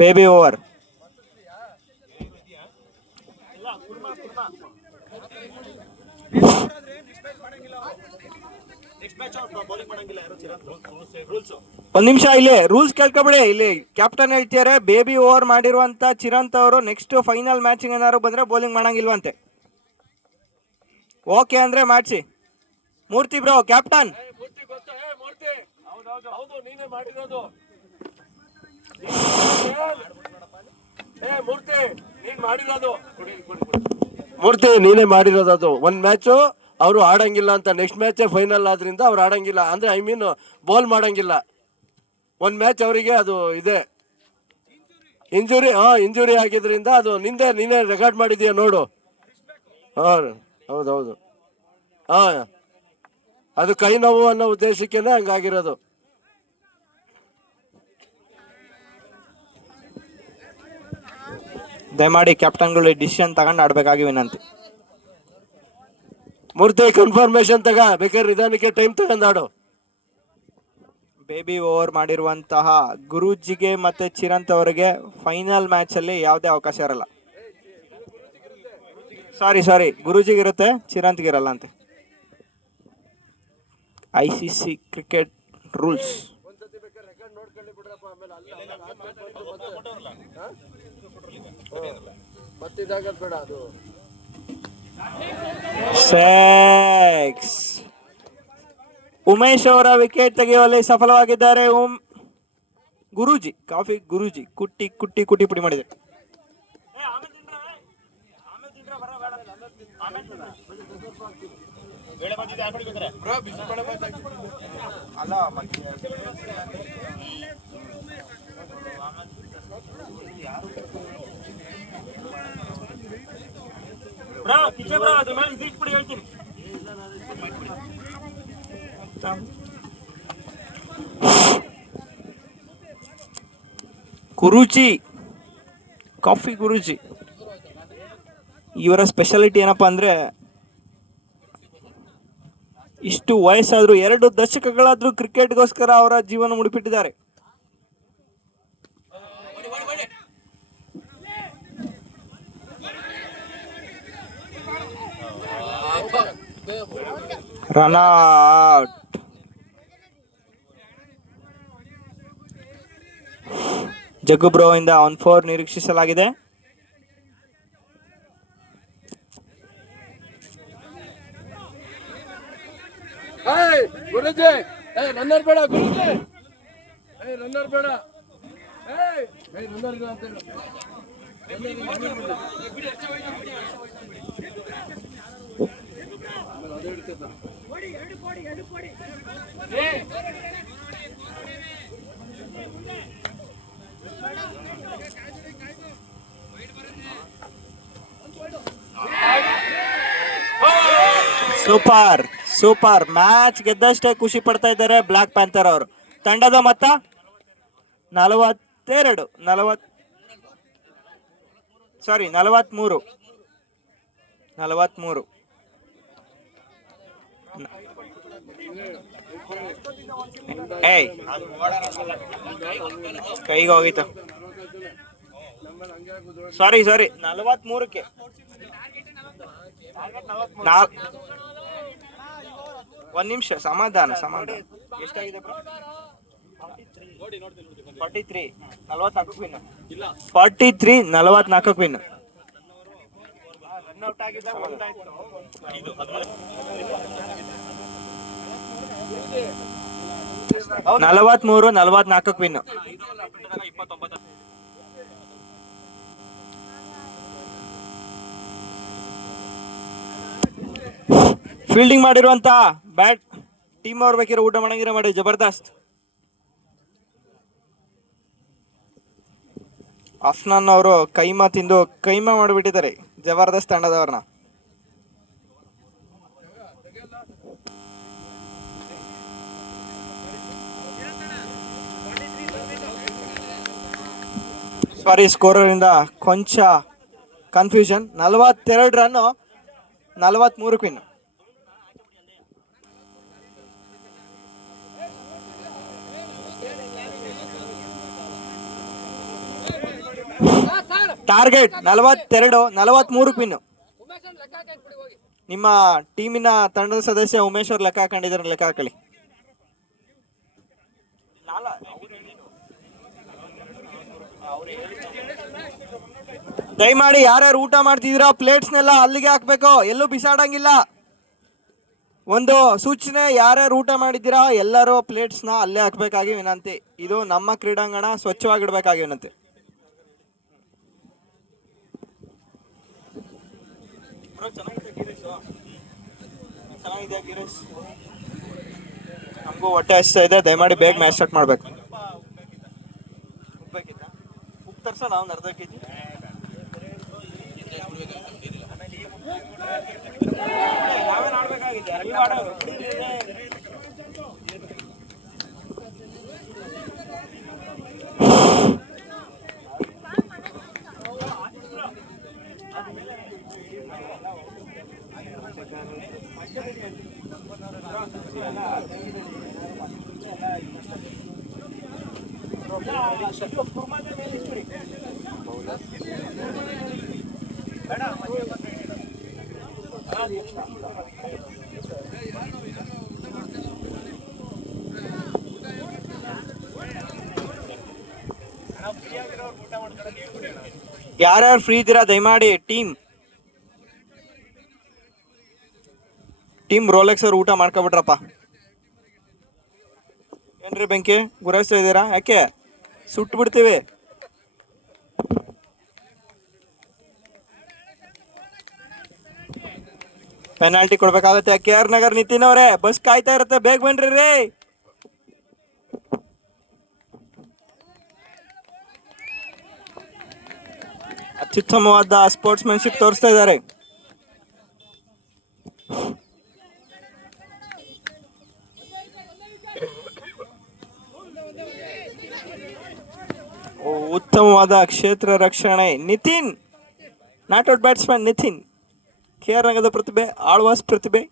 Baby over. ಒಂದ್ ನಿಮಿಷ, ಇಲ್ಲಿ ರೂಲ್ಸ್ ಕೇಳ್ಕೊಬೇಡಿ. ಇಲ್ಲಿ ಕ್ಯಾಪ್ಟನ್ ಹೇಳ್ತಿದ್ದಾರೆ ಬೇಬಿ ಓವರ್ ಮಾಡಿರುವಂತ ಚಿರಂತ್ ಅವರು ನೆಕ್ಸ್ಟ್ ಫೈನಲ್ ಮ್ಯಾಚಿಂಗ್ ಏನಾದ್ರು ಬಂದ್ರೆ ಬೌಲಿಂಗ್ ಮಾಡಂಗಿಲ್ವಂತೆ. ಓಕೆ ಅಂದ್ರೆ ಮಾಡ್ಸಿ. ಮೂರ್ತಿ ಬ್ರೋ, ಕ್ಯಾಪ್ಟನ್. ಮೂರ್ತಿ ನೀನೇ ಮಾಡಿರೋದು ಅದು. ಒಂದ್ ಮ್ಯಾಚು ಅವರು ಆಡಂಗಿಲ್ಲ ಅಂತ, ನೆಕ್ಸ್ಟ್ ಮ್ಯಾಚ್ ಫೈನಲ್ ಆದ್ರಿಂದ ಅವ್ರು ಆಡಂಗಿಲ್ಲ ಅಂದ್ರೆ, ಐ ಮೀನ್ ಬೌಲ್ ಮಾಡಂಗಿಲ್ಲ. ಒಂದ್ ಮ್ಯಾಚ್ ಅವರಿಗೆ ಅದು ಇದೆ ಇಂಜುರಿ ಆಗಿದ್ರಿಂದ ಅದು ನೀನೇ ರೆಕಾರ್ಡ್ ಮಾಡಿದೀಯ ನೋಡು. ಹೌದೌದು. ಅದು ಕೈ ನೋವು ಅನ್ನೋ ಉದ್ದೇಶಕ್ಕೇನೆ ಹಂಗಾಗಿರೋದು. ದಯಮಾಡಿ ಕ್ಯಾಪ್ಟನ್ಗಳು ಡಿಸಿಷನ್ ತಗೊಂಡು ಆಡ್ಬೇಕಾಗಿ ವಿನಂತಿ. ಮೂರ್ತಿ ಕನ್ಫರ್ಮೇಶನ್ ತಗ, ಬೇಕಾದ್ರೆ ನಿಧಾನಕ್ಕೆ ಟೈಮ್ ತಗೊಂಡಾಡು. ಬೇಬಿ ಓವರ್ ಮಾಡಿರುವಂತಹ ಗುರೂಜಿಗೆ ಮತ್ತೆ ಚಿರಂತ್ ಅವರಿಗೆ ಫೈನಲ್ ಮ್ಯಾಚ್ ಅಲ್ಲಿ ಯಾವುದೇ ಅವಕಾಶ ಇರಲ್ಲ. ಸಾರಿ, ಗುರೂಜಿಗೆ ಇರುತ್ತೆ, ಚಿರಂತ್ಗೆ ಇರಲ್ಲ ಅಂತೆ. ICC cricket rules. ಉಮೇಶ್ ಅವರ ವಿಕೆಟ್ ತೆಗೆಯುವಲ್ಲಿ ಸಫಲವಾಗಿದ್ದಾರೆ. ಗುರೂಜಿ, ಕಾಫಿ ಗುರೂಜಿ ಕುಟ್ಟಿ ಪುಡಿ ಮಾಡಿದೆ. ಗುರೂಜಿ, ಕಾಫಿ ಗುರೂಜಿ ಇವರ ಸ್ಪೆಷಾಲಿಟಿ ಏನಪ್ಪಾ ಅಂದ್ರೆ, ಇಷ್ಟು ವಯಸ್ಸಾದ್ರೂ 2 ದಶಕಗಳಾದ್ರೂ ಕ್ರಿಕೆಟ್ಗೋಸ್ಕರ ಅವರ ಜೀವನ ಮುಡಿಪಿಟ್ಟಿದ್ದಾರೆ. Run out. ಜಗ್ಗು ಬ್ರೋ ಇಂದ ಆನ್ 4 ನಿರೀಕ್ಷಿಸಲಾಗಿದೆ. ಗುರುಜಿ ರನ್ನರ್ ಬೇಡ, ಗುರುಜಿ ರನ್ನರ್ ಬೇಡ, ರನ್ನರ್ ಇಲ್ಲ ಅಂತ ಹೇಳು. Super super. ಮ್ಯಾಚ್ ಗೆದ್ದಷ್ಟೇ ಖುಷಿ ಪಡ್ತಾ ಇದ್ದಾರೆ ಬ್ಲಾಕ್ ಪ್ಯಾಂಥರ್ ಅವರು. ತಂಡದ ಮೊತ್ತ 43. 43. ಏಯ್ ಕೈಗೆ ಹೋಗಿತ್ತು. ಸಾರಿ 43ಕ್ಕೆ ಒಂದ್ ನಿಮಿಷ ಸಮಾಧಾನ. ಎಷ್ಟಾಗಿದೆ 43 44 ವಿನ್. 43 44 ವಿನ್. 43 44 ವಿನ್. ಫೀಲ್ಡಿಂಗ್ ಮಾಡಿರುವಂತ ಬ್ಯಾಟ್ ಟೀಮ್ ಅವ್ರು ಬೇಕಿರೋ ಊಟ ಮಾಡಂಗಿರ ಮಾಡಿ. ಜಬರ್ದಸ್ತ್. ಅಫ್ನಾನ್ ಅವರು ಕೈಮಾ ತಿಂದು ಕೈಮಾ ಮಾಡಿಬಿಟ್ಟಿದ್ದಾರೆ ಜಬರ್ದಸ್ತ್ ತಂಡದವ್ರನ್ನ. ಸಾರಿ, ಸ್ಕೋರರ್ ಇಂದ ಕೊಂಚ confusion. 42 run 43 win. Target 42 43 win. ನಿಮ್ಮ ಟೀಮಿನ ತಂಡದ ಸದಸ್ಯ ಉಮೇಶ್ ಅವ್ರು ಲೆಕ್ಕ ಹಾಕೊಂಡಿದ್ದಾರೆ, ಲೆಕ್ಕ ಹಾಕೊಳ್ಳಿ. ದಯಮಾಡಿ ಯಾರ್ಯಾರು ಊಟ ಮಾಡ್ತಿದ್ದೀರಾ ಪ್ಲೇಟ್ಸ್ನೆಲ್ಲ ಅಲ್ಲಿಗೆ ಹಾಕ್ಬೇಕು, ಎಲ್ಲೂ ಬಿಸಾಡಂಗಿಲ್ಲ. ಒಂದು ಸೂಚನೆ, ಯಾರ್ಯಾರು ಊಟ ಮಾಡಿದ್ದೀರಾ ಎಲ್ಲರೂ ಪ್ಲೇಟ್ಸ್ನ ಅಲ್ಲೇ ಹಾಕ್ಬೇಕಾಗಿ ವಿನಂತಿ. ಇದು ನಮ್ಮ ಕ್ರೀಡಾಂಗಣ, ಸ್ವಚ್ಛವಾಗಿಡ್ಬೇಕಾಗಿ ವಿನಂತಿ. ಚೆನ್ನಾಗಿದೆ ಗಿರೀಶ್, ನಮಗೂ ಹೊಟ್ಟೆ ಹಸ್ತಾ ಇದೆ. ದಯಮಾಡಿ ಬೇಗ ಮ್ಯಾಚ್ ಸ್ಟಾರ್ಟ್ ಮಾಡ್ಬೇಕು. ಉಪ್ಪು ತರ್ಸೋಣ ಒಂದು ಅರ್ಧ ಕೆಜಿ. ನಾವೇನು ಆಡ್ಬೇಕಾಗಿದೆ, ನೀವು ಆಡೋದು. ಯಾರ್ಯಾರು ಫ್ರೀ ಇದ್ದೀರಾ ದಯಮಾಡಿ ಟೀಮ್ ರೋಲೆಕ್ಸ್ ಅವ್ರು ಊಟ ಮಾಡ್ಕೊಬಿಟ್ರಪ್ಪ. ಏನ್ರಿ ಬೆಂಕಿ ಗುರಾಯಿಸ್ತಾ ಇದ್ದೀರಾ? ಯಾಕೆ ಸುಟ್ಟು ಬಿಡ್ತೀವಿ. ಪೆನಾಲ್ಟಿ ಕೊಡ್ಬೇಕಾಗತ್ತೆ. KR ನಗರ್ ನಿತಿನ್ ಅವರೇ, ಬಸ್ ಕಾಯ್ತಾ ಇರುತ್ತೆ, ಬೇಗ ಬನ್ರಿ ರೀ. ಅತ್ಯುತ್ತಮವಾದ ಸ್ಪೋರ್ಟ್ಸ್ಮನ್ಶಿಪ್ ತೋರಿಸ್ತಾ ಇದ್ದಾರೆ. ಉತ್ತಮವಾದ ಕ್ಷೇತ್ರ ರಕ್ಷಣೆ Nitin, not out batsman Nitin. KR ನಗರದ ಪ್ರತಿಭೆ, ಆಳ್ವಾಸ್ ಪ್ರತಿಭೆ.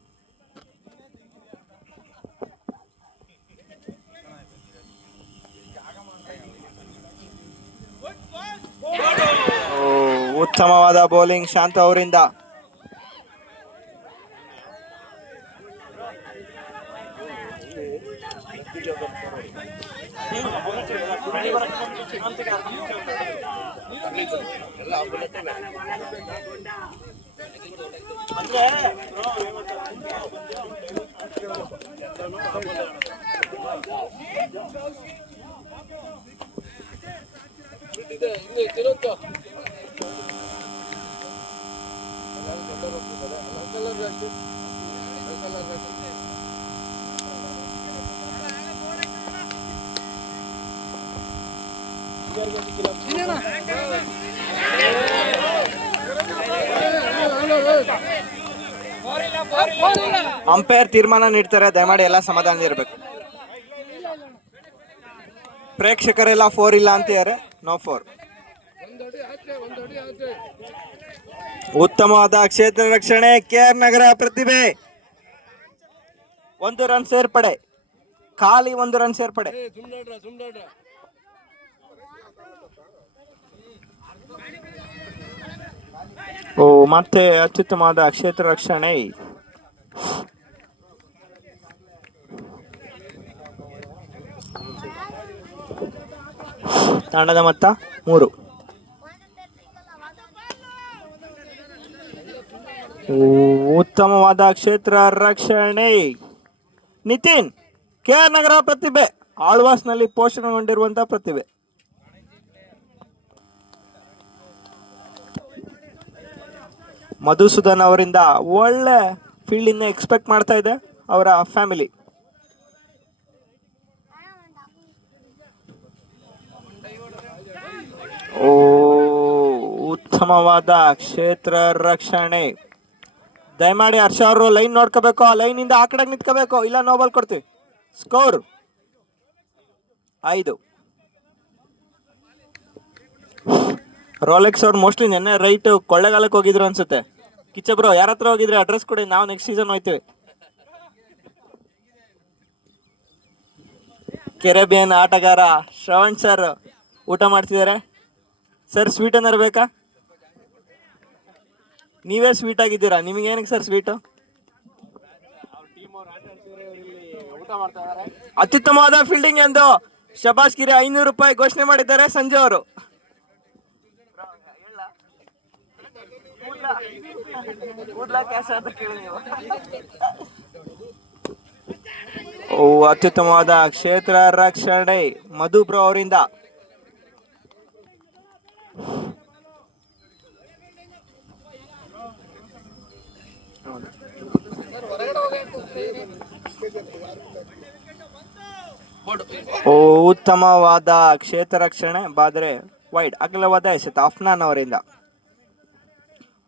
ಉತ್ತಮವಾದ ಬೌಲಿಂಗ್ ಶಾಂತ ಅವರಿಂದ. ಅಂಪೈರ್ ತೀರ್ಮಾನ ನೀಡ್ತಾರೆ, ದಯಮಾಡಿ ಎಲ್ಲ ಸಮಾಧಾನ ಇರಬೇಕು. ಪ್ರೇಕ್ಷಕರೆಲ್ಲ 4 ಇಲ್ಲ ಅಂತಿದ್ದಾರೆ, ನೋ 4. ಉತ್ತಮವಾದ ಕ್ಷೇತ್ರ ರಕ್ಷಣೆ, KR ನಗರ ಪ್ರತಿಭೆ 1 ರನ್ ಸೇರ್ಪಡೆ, ಖಾಲಿ 1 ರನ್ ಸೇರ್ಪಡೆ. ಓ ಮತ್ತೆ ಅತ್ಯುತ್ತಮವಾದ ಕ್ಷೇತ್ರ ರಕ್ಷಣೆ. ತಂಡದ ಮೊತ್ತ 3. ಉತ್ತಮವಾದ ಕ್ಷೇತ್ರ ರಕ್ಷಣೆ. ನಿತಿನ್, KR ನಗರ ಪ್ರತಿಭೆ, ಆಳ್ವಾಸ್ನಲ್ಲಿ ಪೋಷಣೆಗೊಂಡಿರುವಂತಹ ಪ್ರತಿಭೆ. ಮಧುಸೂದನ್ ಅವರಿಂದ ಒಳ್ಳೆ ಫೀಲ್ಡಿಂಗ್ ಎಕ್ಸ್ಪೆಕ್ಟ್ ಮಾಡ್ತಾ ಇದೆ ಅವರ ಫ್ಯಾಮಿಲಿ. ಓ ಉತ್ತಮವಾದ ಕ್ಷೇತ್ರ ರಕ್ಷಣೆ. ದಯಮಾಡಿ ಹರ್ಷ ಅವರು ಲೈನ್ ನೋಡ್ಕೋಬೇಕು, ಆ ಲೈನ್ ಇಂದ ಆ ಕಡೆ ನಿಂತ್ಕೋಬೇಕು, ಇಲ್ಲ ನೋಬಲ್ ಕೊಡ್ತೀವಿ. ಸ್ಕೋರ್ 5. ರೋಲೆಕ್ಸ್ ಅವ್ರು ಮೋಸ್ಟ್ಲಿ ನೆನ್ನೆ ರೈಟ್ ಕೊಳ್ಳೆಗಾಲಕ್ಕೆ ಹೋಗಿದ್ರು ಅನ್ಸುತ್ತೆ. ಕಿಚ್ಚಬ್ರೋ ಯಾರ ಹತ್ರ ಹೋಗಿದ್ರೆ ಅಡ್ರೆಸ್ ಕೊಡಿ, ನಾವು ನೆಕ್ಸ್ಟ್ ಸೀಸನ್ ಹೋಯ್ತೀವಿ. ಕೆರೆಬಿಯನ್ ಆಟಗಾರ ಶ್ರವಣ್ ಸರ್ ಊಟ ಮಾಡ್ತಿದ್ದಾರೆ. ಸರ್ ಸ್ವೀಟ್ ಏನಾರು ಬೇಕಾ? ನೀವೇ ಸ್ವೀಟ್ ಆಗಿದ್ದೀರಾ, ನಿಮಗೆ ಏನಕ್ಕೆ ಸರ್ ಸ್ವೀಟು? ಅತ್ಯುತ್ತಮವಾದ ಫೀಲ್ಡಿಂಗ್ ಎಂದು ಶಬಾಷ್ ಗಿರಿ 500 ರೂಪಾಯಿ ಘೋಷಣೆ ಮಾಡಿದ್ದಾರೆ ಸಂಜೆ ಅವರು. ಓ ಅತ್ಯುತ್ತಮವಾದ ಕ್ಷೇತ್ರ ರಕ್ಷಣೆ ಮಧು ಬ್ರೋ ಅವರಿಂದ. ಓ ಉತ್ತಮವಾದ ಕ್ಷೇತ್ರ ರಕ್ಷಣೆ, ಬಾದ್ರೆ ವೈಡ್, ಅಗಲವಾದ ಎಸೆತ ಅಫ್ನಾನ್ ಅವರಿಂದ.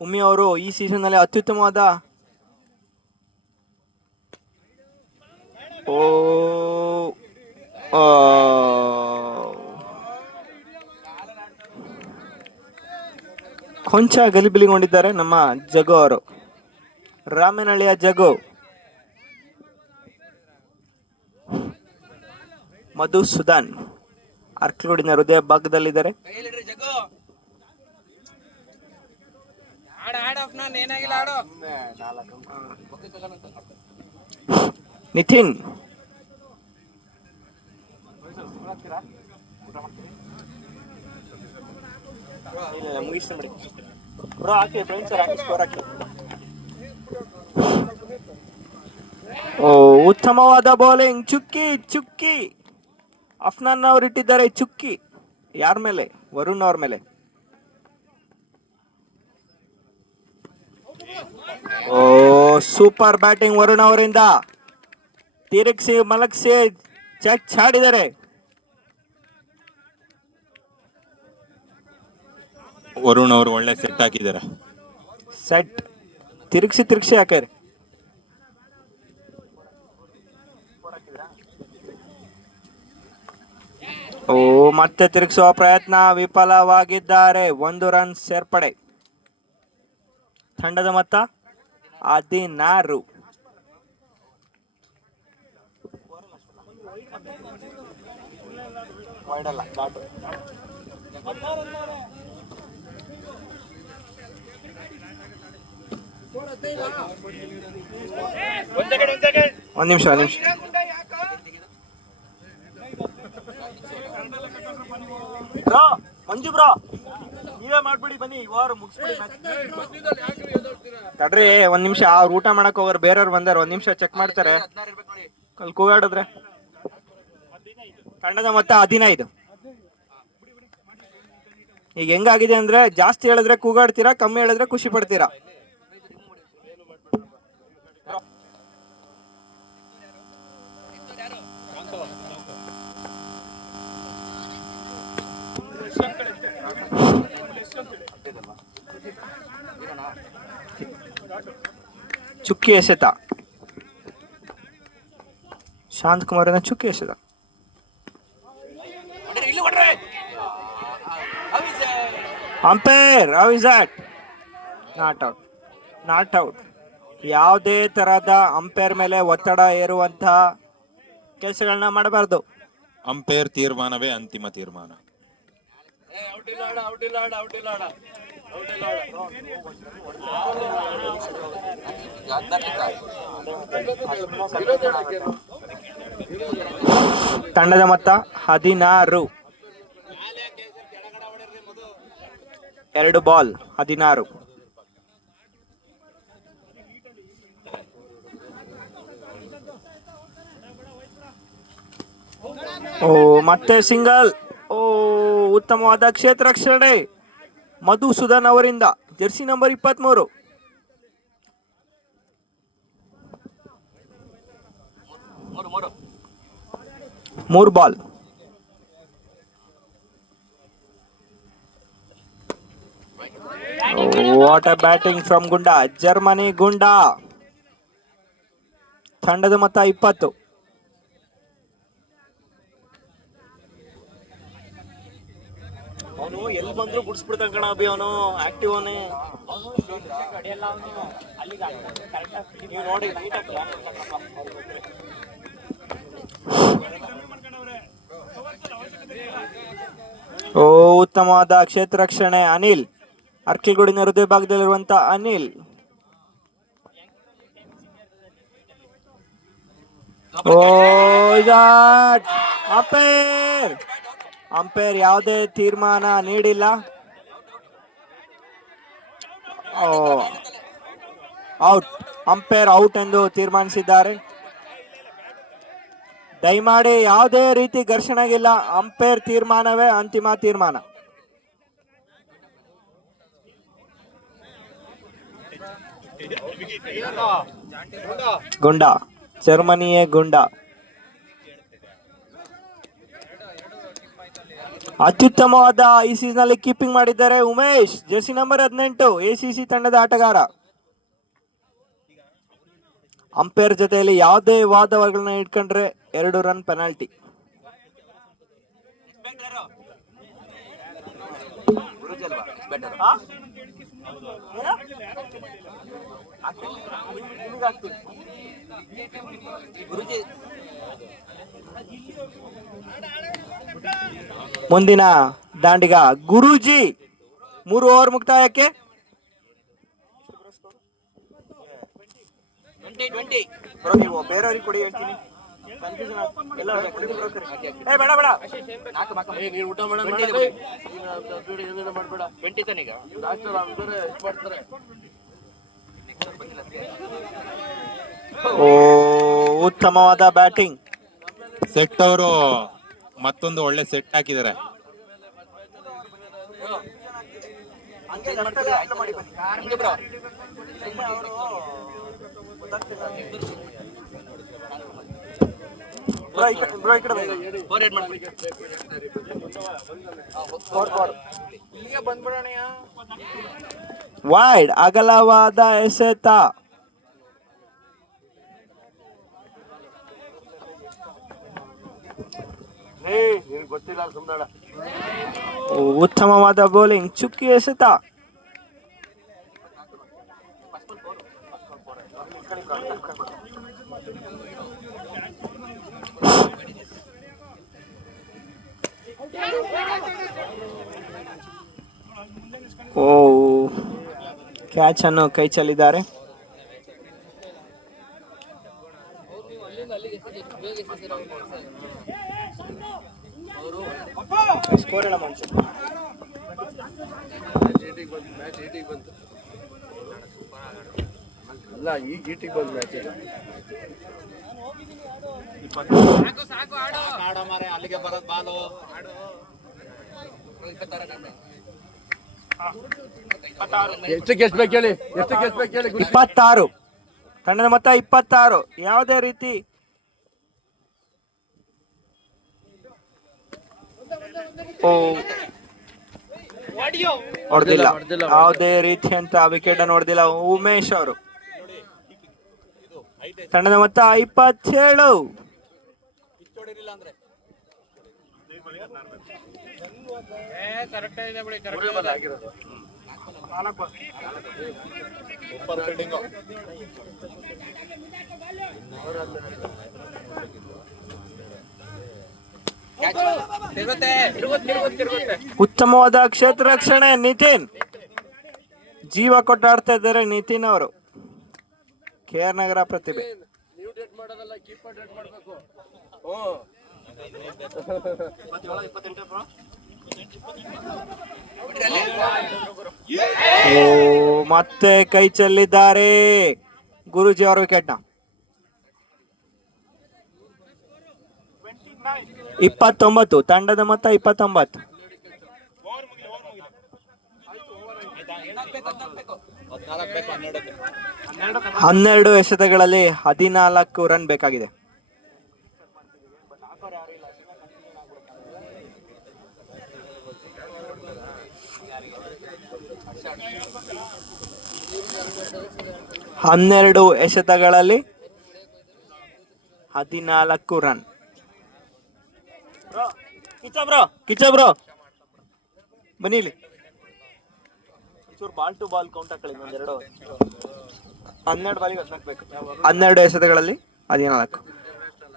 ಉಮ್ಮಿ ಅವರು ಈ ಸೀಸನ್ ನಲ್ಲಿ ಅತ್ಯುತ್ತಮವಾದ ಕೊಂಚ ಗಲಿಬಿಲಿಗೊಂಡಿದ್ದಾರೆ ನಮ್ಮ ಜಗು ಅವರು. ರಾಮನಹಳ್ಳಿಯ ಜಗು. ಮಧುಸೂದನ್ ಅರ್ಕ್ಲೋಡಿನ ಹೃದಯ ಭಾಗದಲ್ಲಿದ್ದಾರೆ. ನಿತಿನ್ ಓ ಉತ್ತಮವಾದ ಬೌಲಿಂಗ್. ಚುಕ್ಕಿ ಚುಕ್ಕಿ ಅಫ್ನಾನ್ ಅವರು ಇಟ್ಟಿದ್ದಾರೆ ಚುಕ್ಕಿ. ಯಾರ ಮೇಲೆ? ವರುಣ್ ಅವ್ರ ಮೇಲೆ. ಓ ಸೂಪರ್ ಬ್ಯಾಟಿಂಗ್ ವರುಣ್ ಅವರಿಂದ. ತಿರುಗಿಸಿ ಮಲಗಿಸಿ ಚಾಡಿದ್ದಾರೆ. ವರುಣ್ ಅವರು ಒಳ್ಳೆ ಸೆಟ್ ಹಾಕಿದ್ದಾರೆ. ಸೆಟ್ ತಿರುಗಿಸಿ ಹಾಕ್ಯಾರೆ. ಓ ಮತ್ತೆ ತಿರುಗಿಸುವ ಪ್ರಯತ್ನ ವಿಫಲವಾಗಿದ್ದಾರೆ. 1 ರನ್ ಸೇರ್ಪಡೆ. ತಂಡದ ಮೊತ್ತ 16. ಒಂದ್ ನಿಮಿಷ ಬ್ರೋ, ಮಂಜು ಬ್ರೋ ನೀವೇ ಮಾಡ್ಬಿಡಿ ಬನ್ನಿ ಈ ವಾರ ಮುಗಿಸ್ಬಿಡಿ match. ಮಧ್ಯದಲ್ಲಿ ಯಾಕ್ರಿ ಎದ್ದೇಳ್ತೀರಾ? ತಡ್ರಿ ಒಂದ್ ನಿಮಿಷ, ಅವ್ರು ಊಟ ಮಾಡಕ್ ಹೋಗೋರು, ಬೇರೆಯವ್ರು ಬಂದಾರ, ಒಂದ್ ನಿಮಿಷ ಚೆಕ್ ಮಾಡ್ತಾರೆ. ಅಲ್ಲಿ ಕೂಗಾಡಿದ್ರೆ ತಂಡದ ಮೊತ್ತ 15. ಈಗ ಹೆಂಗಾಗಿದೆ ಅಂದ್ರೆ ಜಾಸ್ತಿ ಹೇಳಿದ್ರೆ ಕೂಗಾಡ್ತೀರಾ, ಕಮ್ಮಿ ಹೇಳಿದ್ರೆ ಖುಷಿ ಪಡ್ತೀರಾ. ಚುಕ್ಕಿ ಎಸೆತ, ಶಾಂತಕುಮಾರ್ ಚುಕ್ಕಿ ಎಸೆತ. Umpire, how is that? Not out, not out. ಯಾವುದೇ ತರಹದ ಅಂಪೈರ್ ಮೇಲೆ ಒತ್ತಡ ಏರುವಂತಹ ಕೆಲಸಗಳನ್ನ ಮಾಡಬಾರ್ದು. ಅಂಪೈರ್ ತೀರ್ಮಾನವೇ ಅಂತಿಮ ತೀರ್ಮಾನ. ತಂಡದ ಮೊತ್ತ 16. 2 ಬಾಲ್ 16. ಓ ಮತ್ತೆ ಸಿಂಗಲ್. ಓ ಉತ್ತಮವಾದ ಕ್ಷೇತ್ರ ರಕ್ಷಣೆ ಮಧುಸೂದನ್ ಅವರಿಂದ, ಜೆರ್ಸಿ ನಂಬರ್ 23. ಮೂರು ball. What a batting from goonda, Germany goonda. ತಂಡದ ಮೊತ್ತ 20. ಅವನು ಎಲ್ಲಿ ಬಂದ್ರು ಗುಡ್ಸ್ಬಿಡ್ತಾನ ಕಣ ಅಭಿ, ಅವನು ಆಕ್ಟಿವ್ ಅವನೇ. ನೋಡಿ ಓ ಉತ್ತಮವಾದ ಕ್ಷೇತ್ರ ರಕ್ಷಣೆ ಅನಿಲ್, ಅರ್ಕಿಲ್ಗೂಡಿನ ಹೃದಯ ಭಾಗದಲ್ಲಿರುವಂತ ಅನಿಲ್. ಓ ಅಂಪೈರ್, ಅಂಪೈರ್ ಯಾವುದೇ ತೀರ್ಮಾನ ನೀಡಿಲ್ಲ. ಔಟ್, ಅಂಪೈರ್ ಔಟ್ ಎಂದು ತೀರ್ಮಾನಿಸಿದ್ದಾರೆ. ದಯಮಾಡಿ ಯಾವುದೇ ರೀತಿ ಘರ್ಷಣೆಗಿಲ್ಲ, ಅಂಪೈರ್ ತೀರ್ಮಾನವೇ ಅಂತಿಮ ತೀರ್ಮಾನ. ಗುಂಡಾ, ಜರ್ಮನಿಯೇ ಗುಂಡಾ. ಅತ್ಯುತ್ತಮವಾದ ಈ ಸೀಸನ್ ನಲ್ಲಿ ಕೀಪಿಂಗ್ ಮಾಡಿದ್ದಾರೆ ಉಮೇಶ್, ಜೆರ್ಸಿ ನಂಬರ್ 18, ಎಸಿಸಿ ತಂಡದ ಆಟಗಾರ. ಅಂಪೈರ್ ಜೊತೆಯಲ್ಲಿ ಯಾವುದೇ ವಾದಗಳನ್ನ ಇಟ್ಕೊಂಡ್ರೆ 2 ರನ್ ಪೆನಾಲ್ಟಿ. ಮುಂದಿನ ದಾಂಡಿಗ ಗುರೂಜಿ. 3 ಓವರ್ ಮುಕ್ತಾಯಕ್ಕೆ. ನೀವು ಬೇರೆಯವ್ರಿಗೆ ಕೊಡಿ ಹೇಳ್ತೀನಿ. ಬೇಡ ಬೇಡ, ನೀನು ಊಟ ಮಾಡಬೇಡ. ಓ ಉತ್ತಮವಾದ ಬ್ಯಾಟಿಂಗ್. ಸೆಟ್ ಅವರು ಮತ್ತೊಂದು ಒಳ್ಳೆ ಸೆಟ್ ಹಾಕಿದ್ದಾರೆ. ವೈಡ್, ಅಗಲವಾದ ಎಸೆತ. ಗೊತ್ತಿಲ್ಲ ಸುಮ್ಮನೆ. ಉತ್ತಮವಾದ ಬೌಲಿಂಗ್, ಚುಕ್ಕಿ ಎಸೆತ. ಓ ಕ್ಯಾಚ್ ಅನ್ನು ಕೈ ಚೆಲ್ಲಿದ್ದಾರೆ. ಸ್ಕೋರ್ ಹೇಳ ಮ್ಯಾಚ್ ಈಟಿಗೆ ಬಂತು ಅಲ್ಲ ಈಗ ಈಟಿಗೆ ಬಂದು ಮ್ಯಾಚ್ ಎಷ್ಟು ಬೇಕು ಹೇಳಿ 26 ತಂಡದ ಮೊತ್ತ 26. ಯಾವುದೇ ರೀತಿ ಹೊಡೆದಿಲ್ಲ, ಯಾವುದೇ ರೀತಿ ಅಂತ ವಿಕೆಟ್ ಅನ್ನು ಹೊಡೆದಿಲ್ಲ ಉಮೇಶ್ ಅವರು. ತಂಡದ ಮೊತ್ತ 27. ಉತ್ತಮವಾದ ಕ್ಷೇತ್ರ ರಕ್ಷಣೆ ನಿತಿನ್. ಜೀವ ಕೊಟ್ಟಾಡ್ತಾ ಇದ್ದಾರೆ ನಿತಿನ್ ಅವರು, KR ನಗರ ಪ್ರತಿಭೆ. ನೀವು ಡೇಟ್ ಮಾಡೋದಲ್ಲ, ಕೀಪರ್ ಡೇಟ್ ಮಾಡಬೇಕು. ಮತ್ತೆ ಕೈ ಚೆಲ್ಲಿದ್ದಾರೆ ಗುರೂಜಿ ಅವರ ವಿಕೆಟ್ ನ. 29 ತಂಡದ ಮೊತ್ತ 29. 12 ಎಸೆತಗಳಲ್ಲಿ 14 ರನ್ ಬೇಕಾಗಿದೆ. ಹನ್ನೆರಡು ಎಸೆತಗಳಲ್ಲಿ 14 ರನ್. ಕಿಚ್ಚ ಬ್ರೋ ಬನ್ನಿ ಇಲ್ಲಿ. ಬಾಲ್ ಟು ಬಾಲ್ ಕೌಂಟ್ ಹಾಕೊಳ್ಳಿ. 12 ಬಾಲಿಗೆ 14 ಬೇಕು. 12 ಎಸೆತಗಳಲ್ಲಿ 14.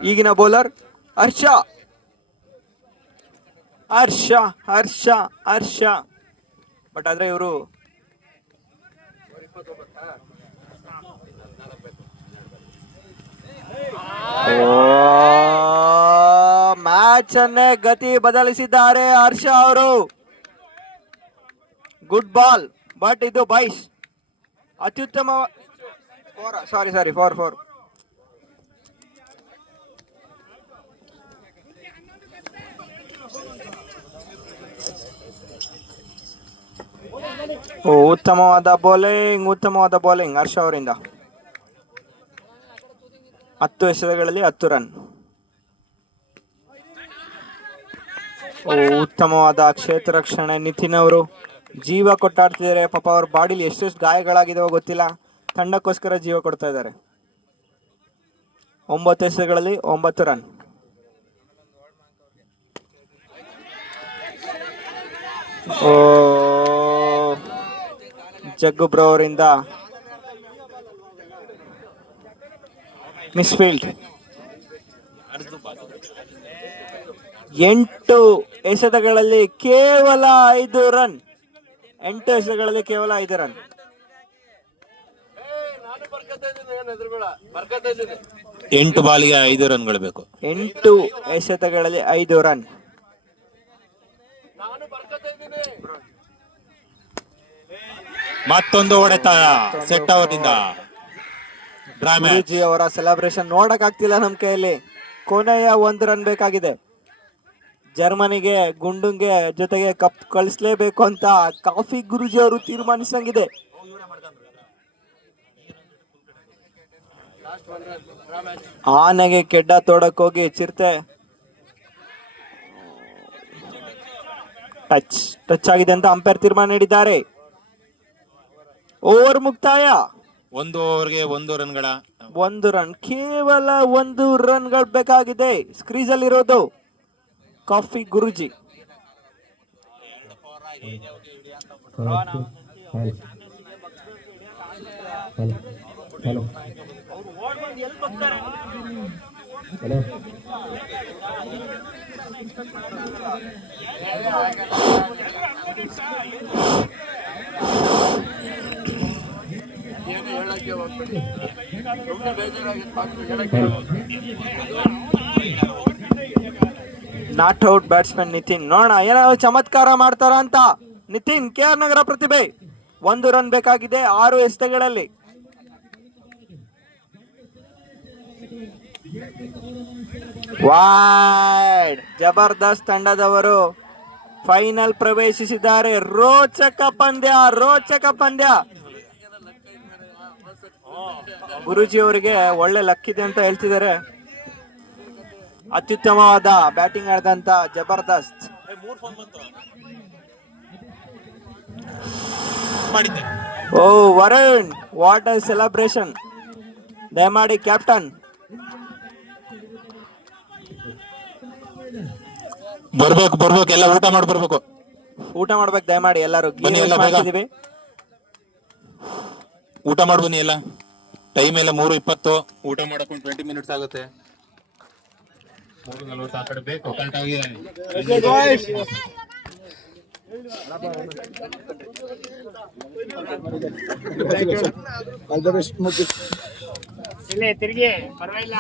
ಈಗಿನ ಬೌಲರ್ ಹರ್ಷ. ಬಟ್ ಆದ್ರೆ ಇವರು ಮ್ಯಾಚ್ ಅನ್ನೇ ಗತಿ ಬದಲಿಸಿದ್ದಾರೆ ಹರ್ಷ ಅವರು. ಗುಡ್ ಬಾಲ್, ಬಟ್ ಇದು ಬೈಸ್ ಅತ್ಯುತ್ತಮ. ಸಾರಿ 4. ಉತ್ತಮವಾದ ಬೌಲಿಂಗ್ ಹರ್ಷ ಅವರಿಂದ. 10 ಎಸೆತಗಳಲ್ಲಿ 10 ರನ್. ಉತ್ತಮವಾದ ಕ್ಷೇತ್ರ ರಕ್ಷಣೆ ನಿತಿನ್ ಅವರು. ಜೀವ ಕೊಟ್ಟಾಡ್ತಿದ್ದಾರೆ ಪಾಪ. ಅವ್ರ ಬಾಡಿಲಿ ಎಷ್ಟೆಷ್ಟು ಗಾಯಗಳಾಗಿದಾವೋ ಗೊತ್ತಿಲ್ಲ, ತಂಡಕ್ಕೋಸ್ಕರ ಜೀವ ಕೊಡ್ತಾ ಇದ್ದಾರೆ. 9 ಎಸೆತಗಳಲ್ಲಿ 9 ರನ್. ಜಗ್ಗು ಬ್ರೋ ಅವರಿಂದ ಮಿಸ್ಫೀಲ್ಡ್. 8 ಎಸೆತಗಳಲ್ಲಿ ಕೇವಲ 5 ರನ್. 8 ಎಸೆತಗಳಲ್ಲಿ ಕೇವಲ 5 ರನ್. 8 ಬಾಲಿಗೆ 5 ರನ್ಗಳು ಬೇಕು. 8 ಎಸೆತಗಳಲ್ಲಿ 5 ರನ್. ಮತ್ತೊಂದು ಹೊಡೆತ ಸೆಟ್ ಅವರಿಂದ. ಗುರೂಜಿ ಅವರ ಸೆಲೆಬ್ರೇಷನ್ ನೋಡಕ್ ಆಗ್ತಿಲ್ಲ ನಮ್ ಕೈಯಲ್ಲಿ. ಕೊನೆಯ 1 ರನ್ ಬೇಕಾಗಿದೆ. ಜರ್ಮನಿಗೆ ಗುಂಡುಂಗೆ ಜೊತೆಗೆ ಕಪ್ ಕಳಿಸ್ಲೇಬೇಕು ಅಂತ ಕಾಫಿ ಗುರೂಜಿ ಅವರು ತೀರ್ಮಾನಿಸಂಗಿದೆ. ಆನೆಗೆ ಕೆಡ್ಡ ತೋಡಕ್ ಹೋಗಿ ಚಿರತೆ ಟಚ್ ಆಗಿದೆ ಅಂತ ಅಂಪೈರ್ ತೀರ್ಮಾನ ನೀಡಿದ್ದಾರೆ. ಓವರ್ ಮುಕ್ತಾಯ. 1 ಓವರ್ಗೆ 1 ರನ್ಗಳ 1 ರನ್, ಕೇವಲ 1 ರನ್ಗಳು ಬೇಕಾಗಿದೆ. ಸ್ಕ್ರೀಸ್ ಅಲ್ಲಿ ಇರೋದು coffee Guruji. Not out batsman Nitin. ನೋಡೋಣ ಏನಾದ್ರು ಚಮತ್ಕಾರ ಮಾಡ್ತಾರ ಅಂತ. ನಿತಿನ್ KR ನಗರ ಪ್ರತಿಭೆ 1 ರನ್ ಬೇಕಾಗಿದೆ 6 ಎಸೆತಗಳಲ್ಲಿ. ವೈಡ್. ಜಬರ್ದಸ್ತ್ ತಂಡದವರು ಫೈನಲ್ ಪ್ರವೇಶಿಸಿದ್ದಾರೆ. ರೋಚಕ ಪಂದ್ಯ. ಗುರೂಜಿ ಅವರಿಗೆ ಒಳ್ಳೆ ಲಕ್ ಇದೆ ಅಂತ ಹೇಳ್ತಿದ್ದಾರೆ. ಅತ್ಯುತ್ತಮವಾದ ಬ್ಯಾಟಿಂಗ್ ಆಡಿದಂತ ಜಬರ್ದಸ್ತ್. Oh Varun, what a celebration. ದಯಮಾಡಿ ಕ್ಯಾಪ್ಟನ್. ಬರ್ಬೇಕು ಎಲ್ಲ ಊಟ ಮಾಡಿ ಬರ್ಬೇಕು. ಊಟ ಮಾಡ್ಬೇಕು ದಯಮಾಡಿ ಎಲ್ಲರೂ. ಬನ್ನಿ ಎಲ್ಲ ಬೇಗ. ಊಟ ಮಾಡಿ ಬನ್ನಿ ಎಲ್ಲ. ಟೈಮ್ ಎಲ್ಲ 3:20. ಊಟ ಮಾಡಕ್ಕೆ 20 ಮಿನಿಟ್ಸ್ ಆಗುತ್ತೆ. 3:40 ಆ ಕಡೆ ಬೇಕು ಕರೆಕ್ಟ್ ಆಗಿ. ಇಲ್ಲೇ ತಿರುಗಿ ಪರವಾಗಿಲ್ಲ.